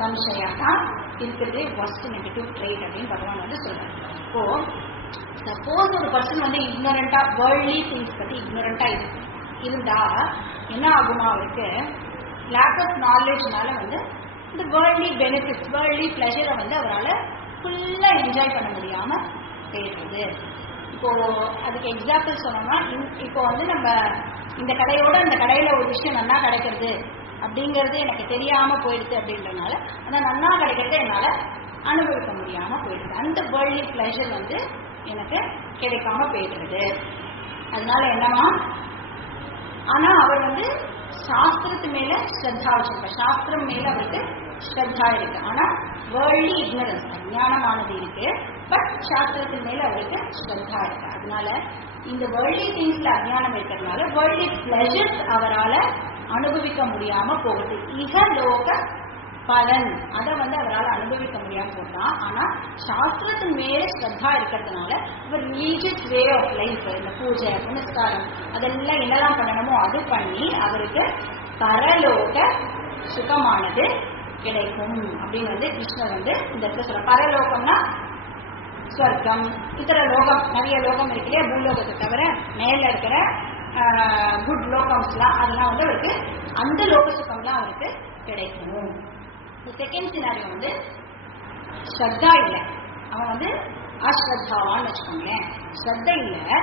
சம்சயா தான் இருக்கிறது ஃபர்ஸ்ட் நெகட்டிவ் ட்ரேட் அப்படின்னு பகவான் வந்து சொல்றாரு. இப்போ சப்போஸ் ஒரு பர்சன் வந்து இக்னோரண்டா வேர்ல்ட்லி திங்ஸ் பத்தி இக்னோரண்டா இருந்தா என்ன ஆகுமா, அவருக்கு லேக் ஆஃப் நாலேஜ்னால வந்து இந்த வேர்ல்ட்லி பெனிஃபிட்ஸ் வேர்ல்ட்லி பிளஷரை வந்து அவரால் ஃபுல்லா என்ஜாய் பண்ண முடியாம போயிடுறது. இப்போ அதுக்கு எக்ஸாம்பிள் சொன்னோம்னா, இப்போ வந்து நம்ம இந்த கடையோட இந்த கடையில ஒரு விஷயம் நல்லா கிடைக்கிறது அப்படிங்கிறது எனக்கு தெரியாம போயிடுது அப்படின்றனால அந்த நன்னா கிடைக்கிறத என்னால அனுபவிக்க முடியாம போயிடுது. அந்த வேர்ல்ட்லி பிளஷர் வந்து எனக்கு கிடைக்காம போயிடுறது. அதனால என்னமா, ஆனா அவர் வந்து சாஸ்திரத்து மேல ஸ்ரத்தா வச்சிருக்க, சாஸ்திரம் மேல அவருக்கு ஸ்ரத்தா இருக்கு. ஆனா வேர்ல்ட்லி இக்னரன்ஸ் அஞ்ஞானமானது இருக்கு, பட் சாஸ்திரத்தின் மேல அவருக்கு ஸ்ரத்தா இருக்கு. அதனால இந்த வேர்ல்ட்லி திங்ஸ்ல அஞ்ஞானம் இருக்கிறதுனால வேர்ல்ட்லி பிளஷர்ஸ் அவரால அனுபவிக்க முடியாம போகுது. இகலோக பலன் அதை வந்து அவரால் அனுபவிக்க முடியாம போட்டான். ஆனா சாஸ்திரத்தின் மேல ஸ்ரத்தா இருக்கிறதுனால அவர் ரிலீஜியஸ் வே ஆஃப் லைஃப், இந்த பூஜை புனஸ்காரம் அதெல்லாம் என்னெல்லாம் பண்ணணுமோ அது பண்ணி அவருக்கு பரலோக சுகமானது கிடைக்கும் அப்படின்னு வந்து கிருஷ்ணர் வந்து இந்த இடத்துல சொல்ற. பரலோகம்னா ஸ்வர்க்கம், இதர லோகம், நிறைய லோகம் இருக்கு இல்லையா, பூலோகத்தை தவிர மேல இருக்கிற குட் லோகம்ஸ்லாம், அதெல்லாம் வந்து அவருக்கு அந்த லோக சுகம்லாம் அவருக்கு கிடைக்கும். செகண்ட் சினாரியோ வந்து ஸ்ரத்தா இல்லை, அவன் வந்து அஸ்ரத்தாவான்னு வச்சுக்கோங்களேன். ஸ்ரத்த இல்லை,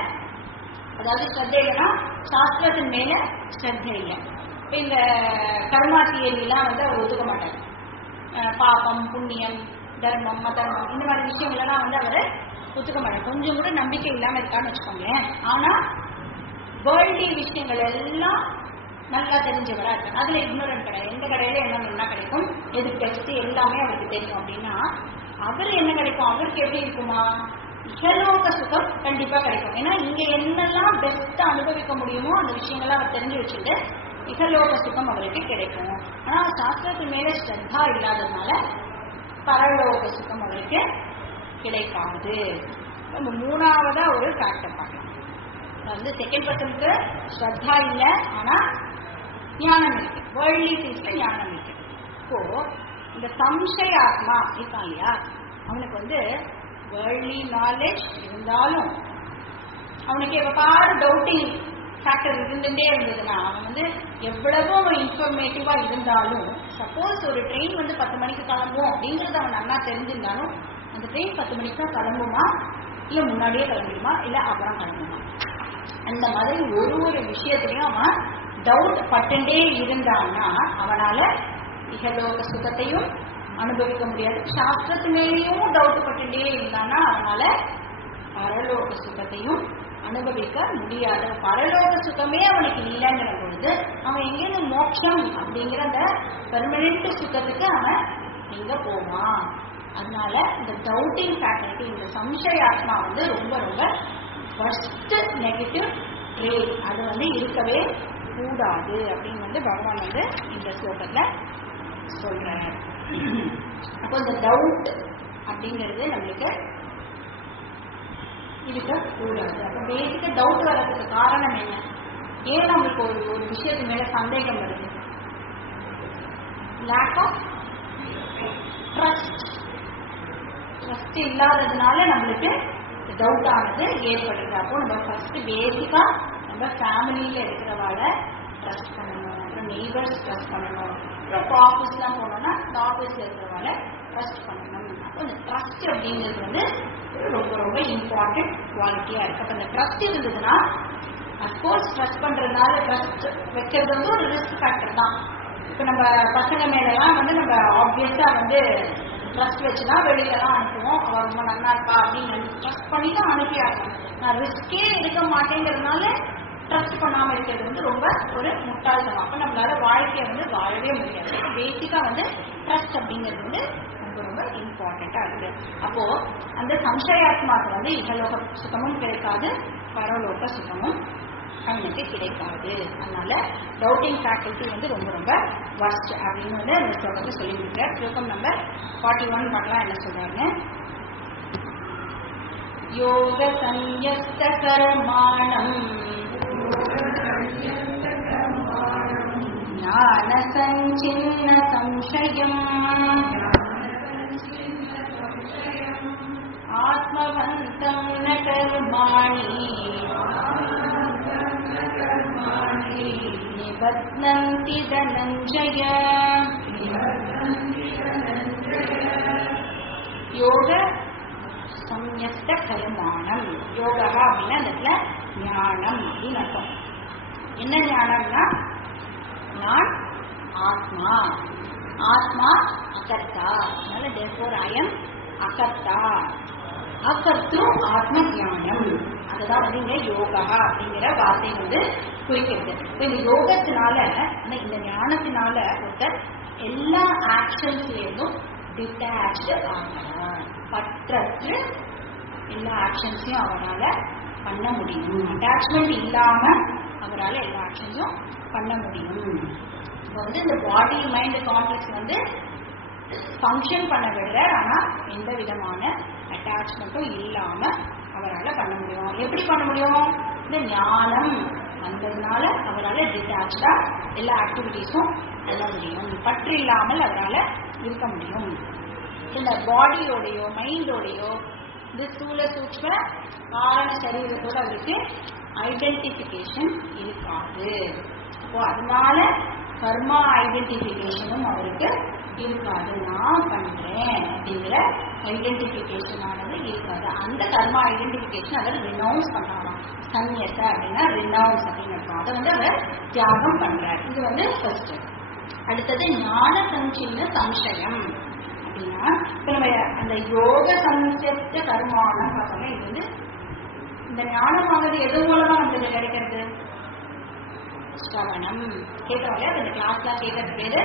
அதாவது ஸ்ரத்த இல்லைன்னா சாஸ்திரத்தின் மேல ஸ்ரத்த இல்லை. இப்போ இந்த கர்மா தியரிலாம் வந்து அவர் ஒத்துக்க மாட்டார். பாபம், புண்ணியம், தர்மம், அதர்மம் இந்த மாதிரி விஷயங்கள்லாம் வந்து அவர் ஒத்துக்க மாட்டார். கொஞ்சம் கூட நம்பிக்கை இல்லாமல் இருக்கான்னு வச்சுக்கோங்களேன். ஆனால் வேர்ல்டி விஷயங்கள் எல்லாம் நல்லா தெரிஞ்சவரா இருக்காரு. அதுல இக்னோரன்ட் கிடையாது. எந்த கடையில என்ன கிடைக்கும், எது பெஸ்ட் எல்லாமே அவருக்கு தெரியும். அப்படின்னா அவர் என்ன கிடைக்கும், அவருக்கு எப்படி இருக்குமா, இகலோக சுகம் கண்டிப்பா கிடைக்கும். ஏன்னா இங்க என்னெல்லாம் பெஸ்ட்டா அனுபவிக்க முடியுமோ அந்த விஷயங்கள்லாம் அவர் தெரிஞ்சு வச்சுட்டு இகலோக சுகம் அவருக்கு கிடைக்கும். ஆனா சாஸ்திரத்து மேல ஸ்ரத்தா இல்லாததுனால பரலோக சுகம் அவருக்கு கிடைக்காது. நம்ம மூணாவதா ஒரு ஃபேக்டர் பார்க்கலாம். வந்து செகண்ட் பர்சனுக்கு ஸ்ரத்தா இல்லை, ஆனா ஞானம் இருக்கு, வேர்ல்ட்லி திங்ஸ்ல ஞானம் இருக்கு. இப்போ இந்த சம்சய ஆத்மா இருக்கான் இல்லையா, அவனுக்கு வந்து வேர்ல்ட்லி நாலேஜ் இருந்தாலும் அவனுக்கு எப்ப பாரு டவுட்டிங் ஃபேக்டர் இருந்துட்டே இருந்ததுன்னா அவன் வந்து எவ்வளவோ இன்ஃபர்மேட்டிவா இருந்தாலும், சப்போஸ் ஒரு ட்ரெயின் வந்து 10 மணிக்கு கிளம்பும் அப்படிங்கறது அவன் நல்லா தெரிஞ்சிருந்தாலும் அந்த ட்ரெயின் 10 மணிக்கு தான் கிளம்புமா, இல்ல முன்னாடியே கிளம்பிடுமா, இல்ல அப்புறம் கிளம்புமா, அந்த மாதிரி ஒரு விஷயத்திலையும் அவன் டவுட் பட்டுண்டே இருந்தான்னா அவனால இகலோக சுகத்தையும் அனுபவிக்க முடியாது. சாஸ்திரத்து மேலேயும் டவுட் பட்டுண்டே இருந்தான்னா அவனால பரலோக சுகத்தையும் அனுபவிக்க முடியாது. பரலோக சுகமே அவனுக்கு இல்லைங்கிற பொழுது அவன் எங்கேருந்து மோட்சம் அப்படிங்கிற அந்த பெர்மனன்ட் சுகத்துக்கு அவன் எங்க போவான். அதனால இந்த டவுட்டிங் ஃபேக்டருக்கு, இந்த சம்சயாத்மா வந்து ரொம்ப ரொம்ப ஃபர்ஸ்ட் நெகட்டிவ் ட்ரேட், அது வந்து இருக்கவே கூடாது அப்படின்னு வந்து பகவான் வந்து இந்த ஸ்லோகத்துல சொல்றாரு. அப்போ இந்த டவுட் அப்படிங்கிறது நம்மளுக்கு இருக்க கூடாது. அப்ப பேசிக்க டவுட் வர்றதுக்கு காரணம் என்ன, ஏன் நம்மளுக்கு ஒரு விஷயத்து மேல சந்தேகம் வருது, லேக் ஆஃப் ட்ரஸ்ட். ட்ரஸ்ட் இல்லாததுனால நம்மளுக்கு டவுட் ஆனது ஏற்படுது. அப்போ நம்ம ஃபர்ஸ்ட் பேசிக்கா நம்ம ஃபேமிலியில இருக்கிறவால ட்ரஸ்ட் பண்ணணும், அப்புறம் நெய்பர்ஸ் ட்ரஸ்ட் பண்ணணும், அப்புறம் ஆஃபீஸ்லாம் போனோம்னா இந்த ஆஃபீஸ்ல இருக்கிறவால ட்ரஸ்ட் பண்ணணும். அப்போ இந்த ட்ரஸ்ட் அப்படிங்கிறது வந்து ரொம்ப ரொம்ப இம்பார்ட்டன்ட் குவாலிட்டியா இருக்கு. அப்போ இந்த ட்ரஸ்ட் இருந்ததுன்னா அஃப்கோர்ஸ் ட்ரஸ்ட் பண்றதுனால ட்ரஸ்ட் வைக்கிறது வந்து ஒரு ரிஸ்க் ஃபேக்டர் தான். இப்போ நம்ம பசங்க மேலாம் வந்து நம்ம ஆப்வியஸா வந்து ட்ரஸ்ட் வச்சுதான் வெளியிலலாம் அனுப்புவோம். அவன் ரொம்ப நல்லா இருக்கா அப்படின்னு ட்ரஸ்ட் பண்ணி தான் அனுப்பி ஆகணும். நான் ரிஸ்கே எடுக்க மாட்டேங்கிறதுனால ட்ரஸ்ட் பண்ணாம இருக்கிறது வந்து ரொம்ப ஒரு முட்டாள்தனம். அப்ப நம்மளால வாழ்க்கையை வந்து வாழவே முடியாது. பேசிக்கா வந்து ட்ரஸ்ட் அப்படிங்கிறது வந்து ரொம்ப ரொம்ப இம்பார்ட்டண்டா இருக்கு. அப்போ அந்த சம்சயாத்மாவுக்கு வந்து இகலோக சுகமும் கிடைக்காது, பரலோக சுகமும் அவனுக்கு கிடைக்காது. அதனால டவுட்டிங் ஃபேக்கல்டி வந்து ரொம்ப ரொம்ப வர்ஸ்ட் அப்படின்னு வந்து அந்த ஸ்லோகத்தை சொல்லியிருக்கார். ஸ்லோகம் நம்பர் 41 பார்க்கலாம் என்ன சொல்றாருன்னு. யோக சந்யஸ்த கர்மாணம் ஞான சஞ்சின்ன சம்சயம் ஆத்மவந்தம் ந கர்மாணி நிபத்னந்தி தனஞ்சய. யோக சம்யஸ்த கர்மாணம், யோகா அப்படின்னா அந்த இடத்துல ஞானம் அப்படின்னு அர்த்தம். என்ன ஞானம்னா, நான் ஆத்மா, ஆத்மா அகர்த்தா, அதனால therefore I am அகர்த்தா, அகர்த்து ஆத்ம ஞானம். அதுதான் வந்து இங்க யோகா அப்படிங்கிற வார்த்தை வந்து குறிக்கிறது. இந்த யோகத்தினால, இந்த ஞானத்தினால ஒருத்தர் எல்லா ஆக்ஷன்ஸ்லேருந்தும் டிட்டாச்சு ஆகிறார். பற்றற்று எல்லா ஆக்ஷன்ஸையும் அவரால் பண்ண முடியும். அட்டாச்மெண்ட் இல்லாம அவரால் எல்லா ஆக்ஷன்ஸும் பண்ண முடியும். இப்போ வந்து இந்த பாடி மைண்ட் காம்ப்ளெக்ஸ் வந்து ஃபங்க்ஷன் பண்ண விடுற, ஆனா எந்த விதமான அட்டாச்மெண்ட்டும் இல்லாம அவரால் பண்ண முடியும். எப்படி பண்ண முடியும், இந்த ஞானம் வந்ததுனால அவரால் டிட்டாச்சா எல்லா ஆக்டிவிட்டிஸும் பண்ண முடியும். பற்று இல்லாமல் அவரால் இருக்க முடியும். இந்த பாடியோடையோ மைண்டோடையோ இந்த ஸ்தூல சூக்ஷ்ம காரண சரீரத்தோட அவருக்கு ஐடென்டிபிகேஷன் இருக்காது. அப்போ அதனால கர்மா ஐடென்டிபிகேஷனும் அவருக்கு இருக்காது. நான் பண்றேன் அப்படிங்கிற ஐடென்டிபிகேஷன் ஆனது இருக்காது. அந்த கர்மா ஐடென்டிபிகேஷன் அவர் ரினவுன்ஸ் பண்ணலாம். சன்னியச அப்படின்னா ரினவுன்ஸ் அப்படின்னு அதை அவர் தியாகம் பண்றார். இது ஃபர்ஸ்ட். அடுத்தது ஞான சஞ்சின்ன சம்சயம் அப்படின்னா இப்ப நம்ம அந்த யோக சம்சத்த கர்மான பார்த்தோம்னா இது இந்த ஞானமானது எது மூலமா நம்மளுக்கு கிடைக்கிறது? ஸ்ரவணம். கேட்கறோம் இல்லையா, இந்த கிளாஸ்லாம் கேட்கறது பேரு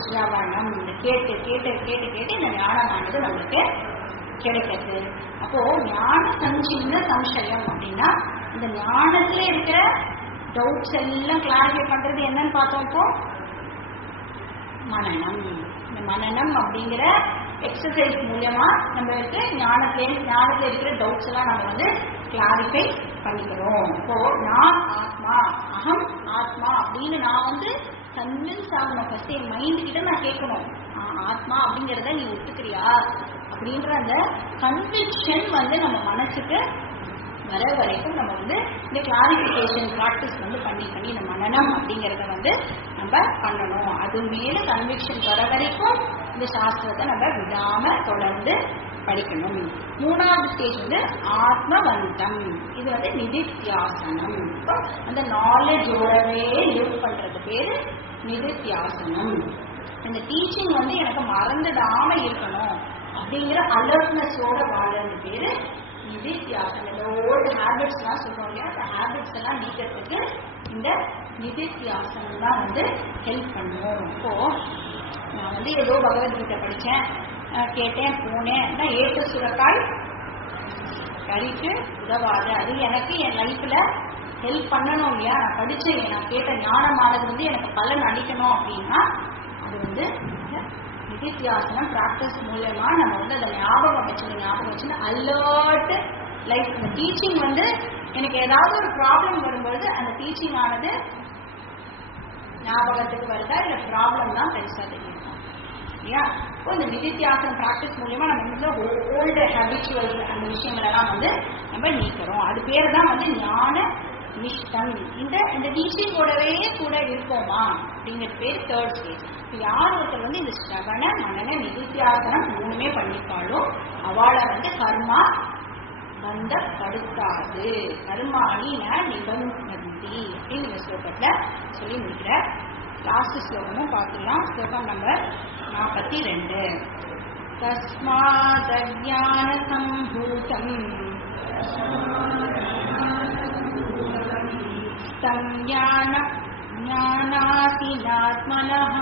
ஸ்ரவணம். இந்த கேட்டு கேட்டு கேட்டு கேட்டு இந்த ஞானமானது நம்மளுக்கு கிடைக்கிறது. அப்போ ஞான சஞ்சின்ன சம்சயம் அப்படின்னா இந்த ஞானத்துல இருக்கிற டவுட்ஸ் எல்லாம் கிளாரிஃபை பண்றது என்னன்னு பார்த்தோம். இப்போ மனனம். இந்த மனனம் அப்படிங்கிற எக்ஸசைஸ் மூலமா நம்மளுக்கு ஞானத்துல இருக்கிற டவுட்ஸ் எல்லாம் நம்ம கிளாரிஃபை பண்ணிக்கிறோம். இப்போ நான் ஆத்மா, அகம் ஆத்மா அப்படின்னு நான் கன்வின்ஸ் ஆகணும். ஃபர்ஸ்ட் என் மைண்ட் கிட்ட நான் கேட்கணும், ஆத்மா அப்படிங்கிறத நீ ஒத்துக்கிறியா அப்படின்ற அந்த கன்விக்ஷன் நம்ம மனசுக்கு வர வரைக்கும் நம்ம இந்த கிளாரிபிகேஷன் ப்ராக்டிஸ் பண்ணி பண்ணி இந்த மனனம் அப்படிங்கிறத நம்ம பண்ணணும். அது மேல கன்விக்ஷன் வர வரைக்கும் இந்த சாஸ்திரத்தை நம்ம விடாம தொடர்ந்து படிக்கணும். மூணாவது ஸ்டேஜ் ஆத்மவந்தம். இது நிதித்தியாசனம். அந்த நாலேஜோடவே லிவ் பண்றது பேரு நிதித்தியாசனம். அந்த டீச்சிங் எனக்கு மறந்துடாம இருக்கணும் அப்படிங்கிற அலர்ட்னஸோட வாழறது பேரு நிதித்தியாசனம். இந்த ஓல்டு ஹேபிட்ஸ் எல்லாம் சொல்றோம் இல்லையா, அந்த ஹேபிட்ஸ் எல்லாம் நீக்கிறதுக்கு இந்த நிதித்தியாசனம் தான் ஹெல்ப் பண்ணும். இப்போ நான் ஏதோ பகவத்கீதை படிச்சேன், கேட்டேன், போனேன், ஏட்டு சுரக்காய் கறிக்கு உதவாது. அது எனக்கு என் லைஃப்ல ஹெல்ப் பண்ணணும் இல்லையா, நான் படிச்சேன், நான் கேட்ட ஞானமானது எனக்கு பலன் அளிக்கணும் அப்படின்னா அது நிதித்தியாசனம் பிராக்டிஸ் மூலமா நம்ம அதை ஞாபகம் வச்சு அலர்ட் லைஃப். இந்த டீச்சிங் எனக்கு ஏதாவது ஒரு ப்ராப்ளம் வரும்பொழுது அந்த டீச்சிங் ஆனது ஞாபகத்துக்கு வருதா இல்ல ப்ராப்ளம் தான் பெருசா தெரியும் இல்லையா. இப்போ இந்த நிதித்தியாசனம் பிராக்டிஸ் மூலமா நம்ம ஓல்டு ஹேபிச்சுவல் அந்த விஷயங்கள் எல்லாம் நம்ம நீக்கிறோம். அது பேர் தான் ஞான நிஷ்டம். இந்த டீச்சிங்கோடவே கூட இருப்போமா அப்படிங்கிற பேர் தேர்ட் ஸ்டேஜ். இப்போ யார் ஒருத்தர் இந்த ஸ்ரவண மனன நிதித்தியாசனம் மூணுமே பண்ணிப்பாலும் அவளை கர்மா பந்தப்படுத்தாது. கர்மாணி நிபந்தந்தி அப்படின்னு இந்த ஸ்லோகத்துல சொல்லி முடிக்கிற. லாஸ்ட் ஸ்லோகமும் பார்த்துக்கலாம். ஸ்லோகம் நம்பர் 42. தஸ்மாத் அஜ்ஞான சம்பூதம் தம் ஞானாசினாத்மனஹ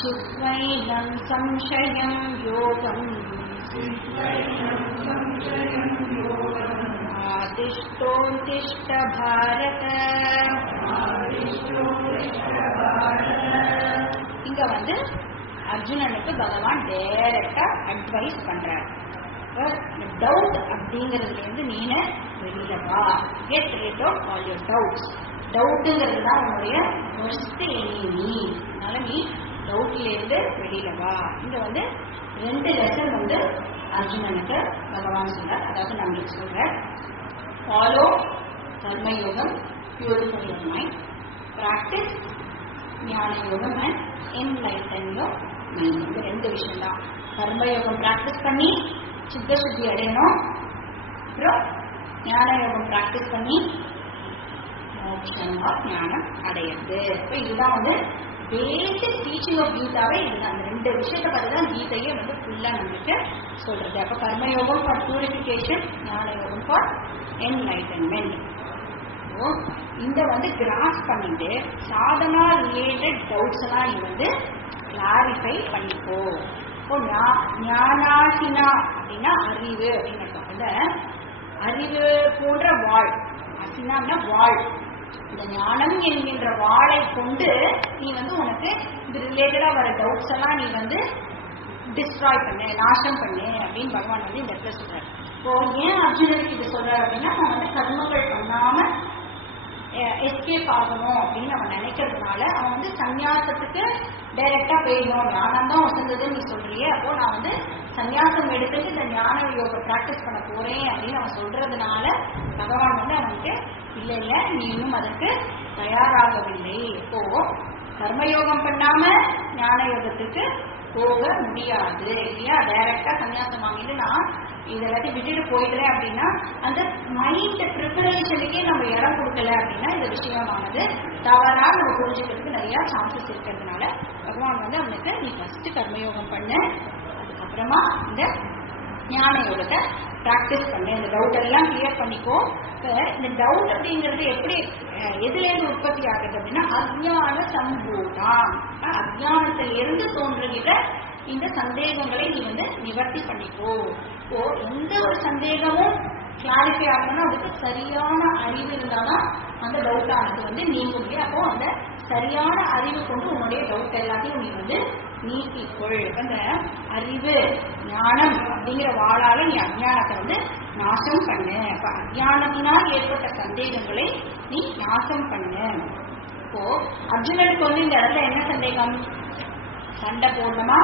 சித்வைனம் சம்சயம் யோகம் ஆதிஷ்டோதிஷ்ட பாரத. இங்க அர்ஜுனனுக்கு பகவான் டைரக்டா அட்வைஸ் பண்றார். டவுட் அப்படிங்கிறதுல இருந்து நீன வெளியில வா. Get rid of all your doubts. டவுட்டுங்கிறது தான் உன்னுடைய ஃபர்ஸ்ட் எனிமி. அதனால நீ டவுட்ல இருந்து வெளியில வா. இங்க 2 லெசன் அர்ஜுனனுக்கு பகவான் சொல்றார். அதாவது நம்மளுக்கு சொல்ற ஃபாலோ கர்மயோகம், பியூரிஃபை யுவர் மைண்ட், பிராக்டிஸ் ஞான யோகம் அண்ட் என்லைட்டன் யுவர் மைண்ட். இந்த 2 விஷயம் தான். கர்மயோகம் பிராக்டிஸ் பண்ணி சித்த சுத்தி அடையணும். அப்புறம் ஞான யோகம் பிராக்டிஸ் பண்ணி மோட்சமா ஞானம் அடையிறது. இப்போ இதுதான் பேசிக் டீச்சிங் ஆஃப் கீதாவே இதுதான். அந்த 2 விஷயத்தை பத்தி தான் கீதையே ஃபுல்லா நம்மளுக்கு சொல்றது. அப்ப கர்மயோகம் ஃபார் பியூரிஃபிகேஷன், ஞான யோகம் ஃபார் என்லைட்டன்மெண்ட். இந்த கிராஸ் பண்ணிட்டு சாதனா ரிலேட்டட் டவுட்ஸ் எல்லாம் நீ கிளாரிஃபை பண்ணிக்கோ. இப்போ ஞானாசினா அப்படின்னா அறிவு அப்படின்னு அறிவு போன்ற வாழ். அசினா வாழ். இந்த ஞானம் என்கின்ற வாளை கொண்டு நீ உனக்கு இது ரிலேட்டடா வர டவுட்ஸ் எல்லாம் நீ டிஸ்ட்ராய் பண்ணு, நாசம் பண்ணு அப்படின்னு பகவான் இந்த இடத்துல சொல்றாரு. இப்போ ஏன் அர்ஜுனனுக்கு இது சொல்றாரு அப்படின்னா, நான் கர்மங்கள் பண்ணாம எஸ்கேப் ஆகணும் அப்படின்னு அவன் நினைக்கிறதுனால அவன் வந்து சன்னியாசத்துக்கு டைரக்டா போயிடணும். ஞானம் தான் வசந்ததுன்னு நீ சொல்றியே, அப்போ நான் வந்து சன்னியாசம் எடுத்துட்டு இந்த ஞான யோக பிராக்டிஸ் பண்ண போறேன் அப்படின்னு அவன் சொல்றதுனால பகவான் வந்து அவனுக்கு இல்ல இல்ல நீ இன்னும் அதற்கு தயாராகவில்லை, இப்போ கர்மயோகம் பண்ணாம ஞான யோகத்துக்கு போக முடியாது இல்லையா. டைரக்டா சன்னியாசம் வாங்கிட்டு நான் இதெல்லாத்தையும் விட்டுட்டு போயிடுறேன் அப்படின்னா அந்த மைண்ட் ப்ரிப்பரேஷனுக்கே நம்ம இடம் கொடுக்கல அப்படின்னா இந்த விஷயமானது தவறா நம்ம புரிஞ்சுக்கிறதுக்கு நிறைய சான்சஸ் இருக்கிறதுனால பகவான் வந்து அவனுக்கு நீ ஃபர்ஸ்ட் கர்மயோகம் பண்ணு, அதுக்கப்புறமா இந்த ஞான யோகத்தை பிராக்டிஸ் பண்ணு, இந்த டவுட் எல்லாம் கிளியர் பண்ணிக்கோ. இந்த டவுட் அப்படிங்கிறது எப்படி எதுல இருந்து உற்பத்தி ஆகுது அப்படின்னா அஜ்ஞான சம்பூதான், அஜ்ஞானத்திலிருந்து தோன்றுகிற இந்த சந்தேகங்களை நீ வந்து நிவர்த்தி பண்ணிக்கோ. இப்போ எந்த ஒரு சந்தேகமும் கிளாரிஃபை ஆகணும்னா அதுக்கு சரியான அறிவு இருந்தாதான் அந்த டவுட் ஆனது வந்து நீங்க முடியும். அப்போ அந்த சரியான அறிவு கொண்டு உன்னுடைய டவுட் எல்லாத்தையும் நீ வந்து நீக்கிக்கொள். அந்த அறிவு ஞானம் அப்படிங்கிற வாளால நீ அஜ்ஞானத்தை வந்து நாசம் பண்ணு. அப்ப அஜ்ஞானத்தினால் ஏற்பட்ட சந்தேகங்களை நீ நாசம் பண்ணு. இப்போ அர்ஜுனனுக்கு வந்து இந்த இடத்துல என்ன சந்தேகம், சண்டை போடணுமா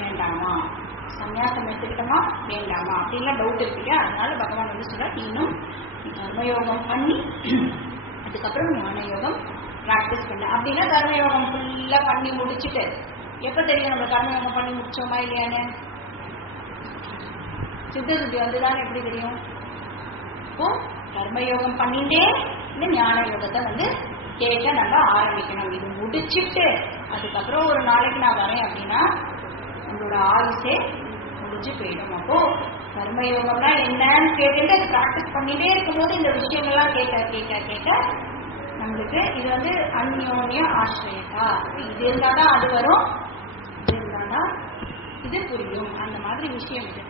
வேண்டாமா, சன்னியாசம் எடுத்துக்கிட்டோமா வேண்டாமா அப்படின்லாம் டவுட் இருக்கு இல்லையா. அதனால பகவான் வந்து சொல்ற இன்னும் கர்மயோகம் பண்ணி அதுக்கப்புறம் ஞான யோகம் பிராக்டிஸ் பண்ண. அப்படின்னா கர்மயோகம் ஃபுல்லா பண்ணி முடிச்சுட்டு எப்ப தெரியும் நம்ம கர்மயோகம் பண்ணி முடிச்சோமா இல்லையான்னு, சித்தசுத்தி வந்துதான் எப்படி தெரியும். இப்போ கர்மயோகம் பண்ணிட்டே இந்த ஞான யோகத்தை வந்து கேட்க நம்ம ஆரம்பிக்கணும். இது முடிச்சுட்டு அதுக்கப்புறம் ஒரு நாளைக்கு நான் வரேன் அப்படின்னா நம்மளோட ஆயுசே முடிஞ்சு போயிடும். அப்போ கர்மயோகம்னா என்னன்னு கேட்டுட்டு அது பிராக்டிஸ் பண்ணிட்டே இருக்கும்போது இந்த விஷயங்கள்லாம் கேட்க கேட்க கேட்க நம்மளுக்கு இது வந்து அந்யோன்ய ஆசிரியதா, இது இருந்தாதான் அது வரும், இது இருந்தாதான் இது புரியும், அந்த மாதிரி விஷயம் இது.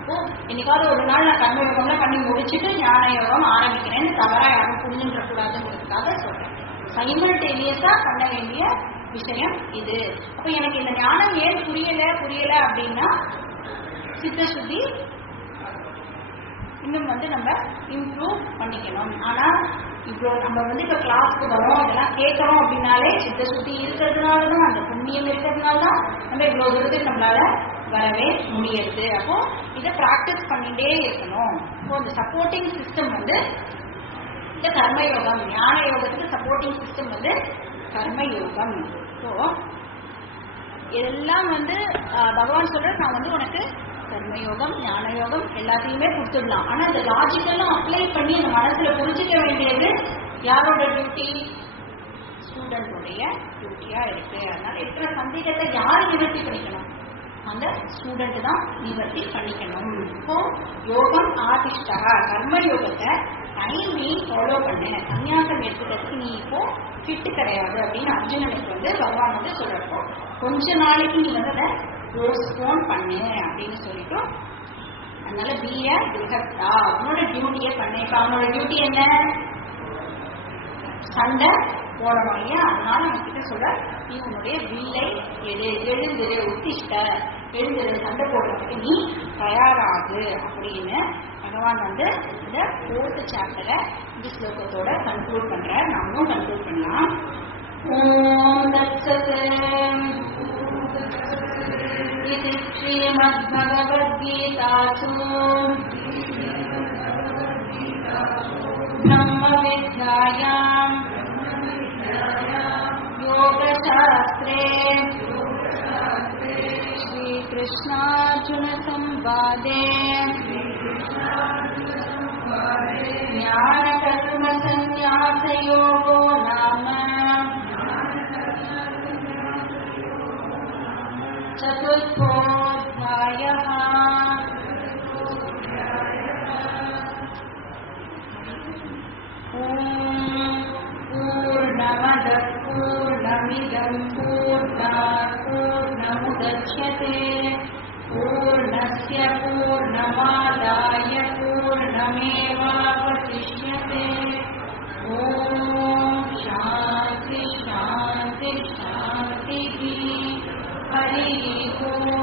அப்போ என்னைக்காவது ஒரு நாள் நான் கர்மயோகம்லாம் பண்ணி முடிச்சுட்டு ஞான யோகம் ஆரம்பிக்கிறேன்னு தவறா யாரும் புரிஞ்சுன்ற கூடாதுங்கிறதுக்காக சொல்றேன். சைமல்டேனியஸா பண்ண வேண்டிய விஷயம் இது. அப்ப எனக்கு இந்த ஞானம் ஏன் புரியல அப்படின்னா சித்தசுத்தி இன்னும் வந்து நம்ம இம்ப்ரூவ் பண்ணிக்கணும். ஆனா இப்போ நம்ம வந்து இப்ப கிளாஸ்க்கு வரோம், இதெல்லாம் கேட்கறோம் அப்படின்னாலே சித்தசுத்தி இருக்கிறதுனாலதான், அந்த புண்ணியம் இருக்கிறதுனாலதான் நம்ம இவ்வளவு தூரத்துக்கு நம்மளால வரவே முடியுது. அப்போ இதை பிராக்டிஸ் பண்ணிட்டே இருக்கணும். இப்போ இந்த சப்போர்ட்டிங் சிஸ்டம் வந்து இந்த கர்மயோகம், ஞான யோகத்துக்கு சப்போர்ட்டிங் சிஸ்டம் வந்து கர்மயோகம். ஸோ இதெல்லாம் வந்து பகவான் சொல்ற நான் வந்து உனக்கு கர்மயோகம் ஞான யோகம் எல்லாத்தையுமே கொடுத்துடலாம். ஆனா இந்த லாஜிக்கெல்லாம் அப்ளை பண்ணி அந்த மனசுல புரிஞ்சுக்க வேண்டியது யாரோட டியூட்டி, ஸ்டூடெண்டோடைய டியூட்டியா இருக்கு. அதனால இருக்கிற சந்தேகத்தை யார் நிவர்த்தி பண்ணிக்கணும், அந்த ஸ்டூடெண்ட் தான் நிவர்த்தி பண்ணிக்கணும். இப்போ யோகம் ஆதிஷ்டா, கர்ம யோகத்தை டைம்லி ஃபாலோ பண்ணு, சன்னியாசம் எடுத்துக்கிறதுக்கு நீ இப்போ ஃபிட் கிடையாது அப்படின்னு அர்ஜுனனுக்கு வந்து பகவான் வந்து சொல்றப்போ கொஞ்ச நாளைக்கு நீ வந்து அதை போஸ்ட்போன் பண்ணு அப்படின்னு சொல்லிட்டு, அதனால பிஏ கிரகத்தா அவனோட டியூட்டியை பண்ணு. இப்ப அவனோட டியூட்டி என்ன, சண்டை போடணும் இல்லையா. அதனால நம்ம கிட்ட சொல்ற நீ உன்னுடைய வில்லை எழுந்துரு, உத்திஷ்ட எழுந்துரு, சண்டை போடுறதுக்கு நீ தயாராகு அப்படின்னு பகவான் வந்து இந்த 4th சாப்டரை இந்த ஸ்லோகத்தோட கன்க்ளூட் பண்ற. நாமும் கன்க்ளூட் பண்ணலாம். ஓம் தத்சத் இது ஸ்ரீமத் பகவத்கீதாசு பிரம்ம வித்யாயாம் योगशास्त्रे श्रीकृष्णार्जुन संवादे ज्ञानकर्म संन्यासयोगो नाम चतुर्थोऽध्यायः। पूर्णमदः पूर्णमिदं पूर्णात् पूर्णमुदच्यते पूर्णस्य पूर्णमादाय पूर्णमेवावशिष्यते। ॐ शान्ति शान्ति शान्तिः। हरिः ओम्।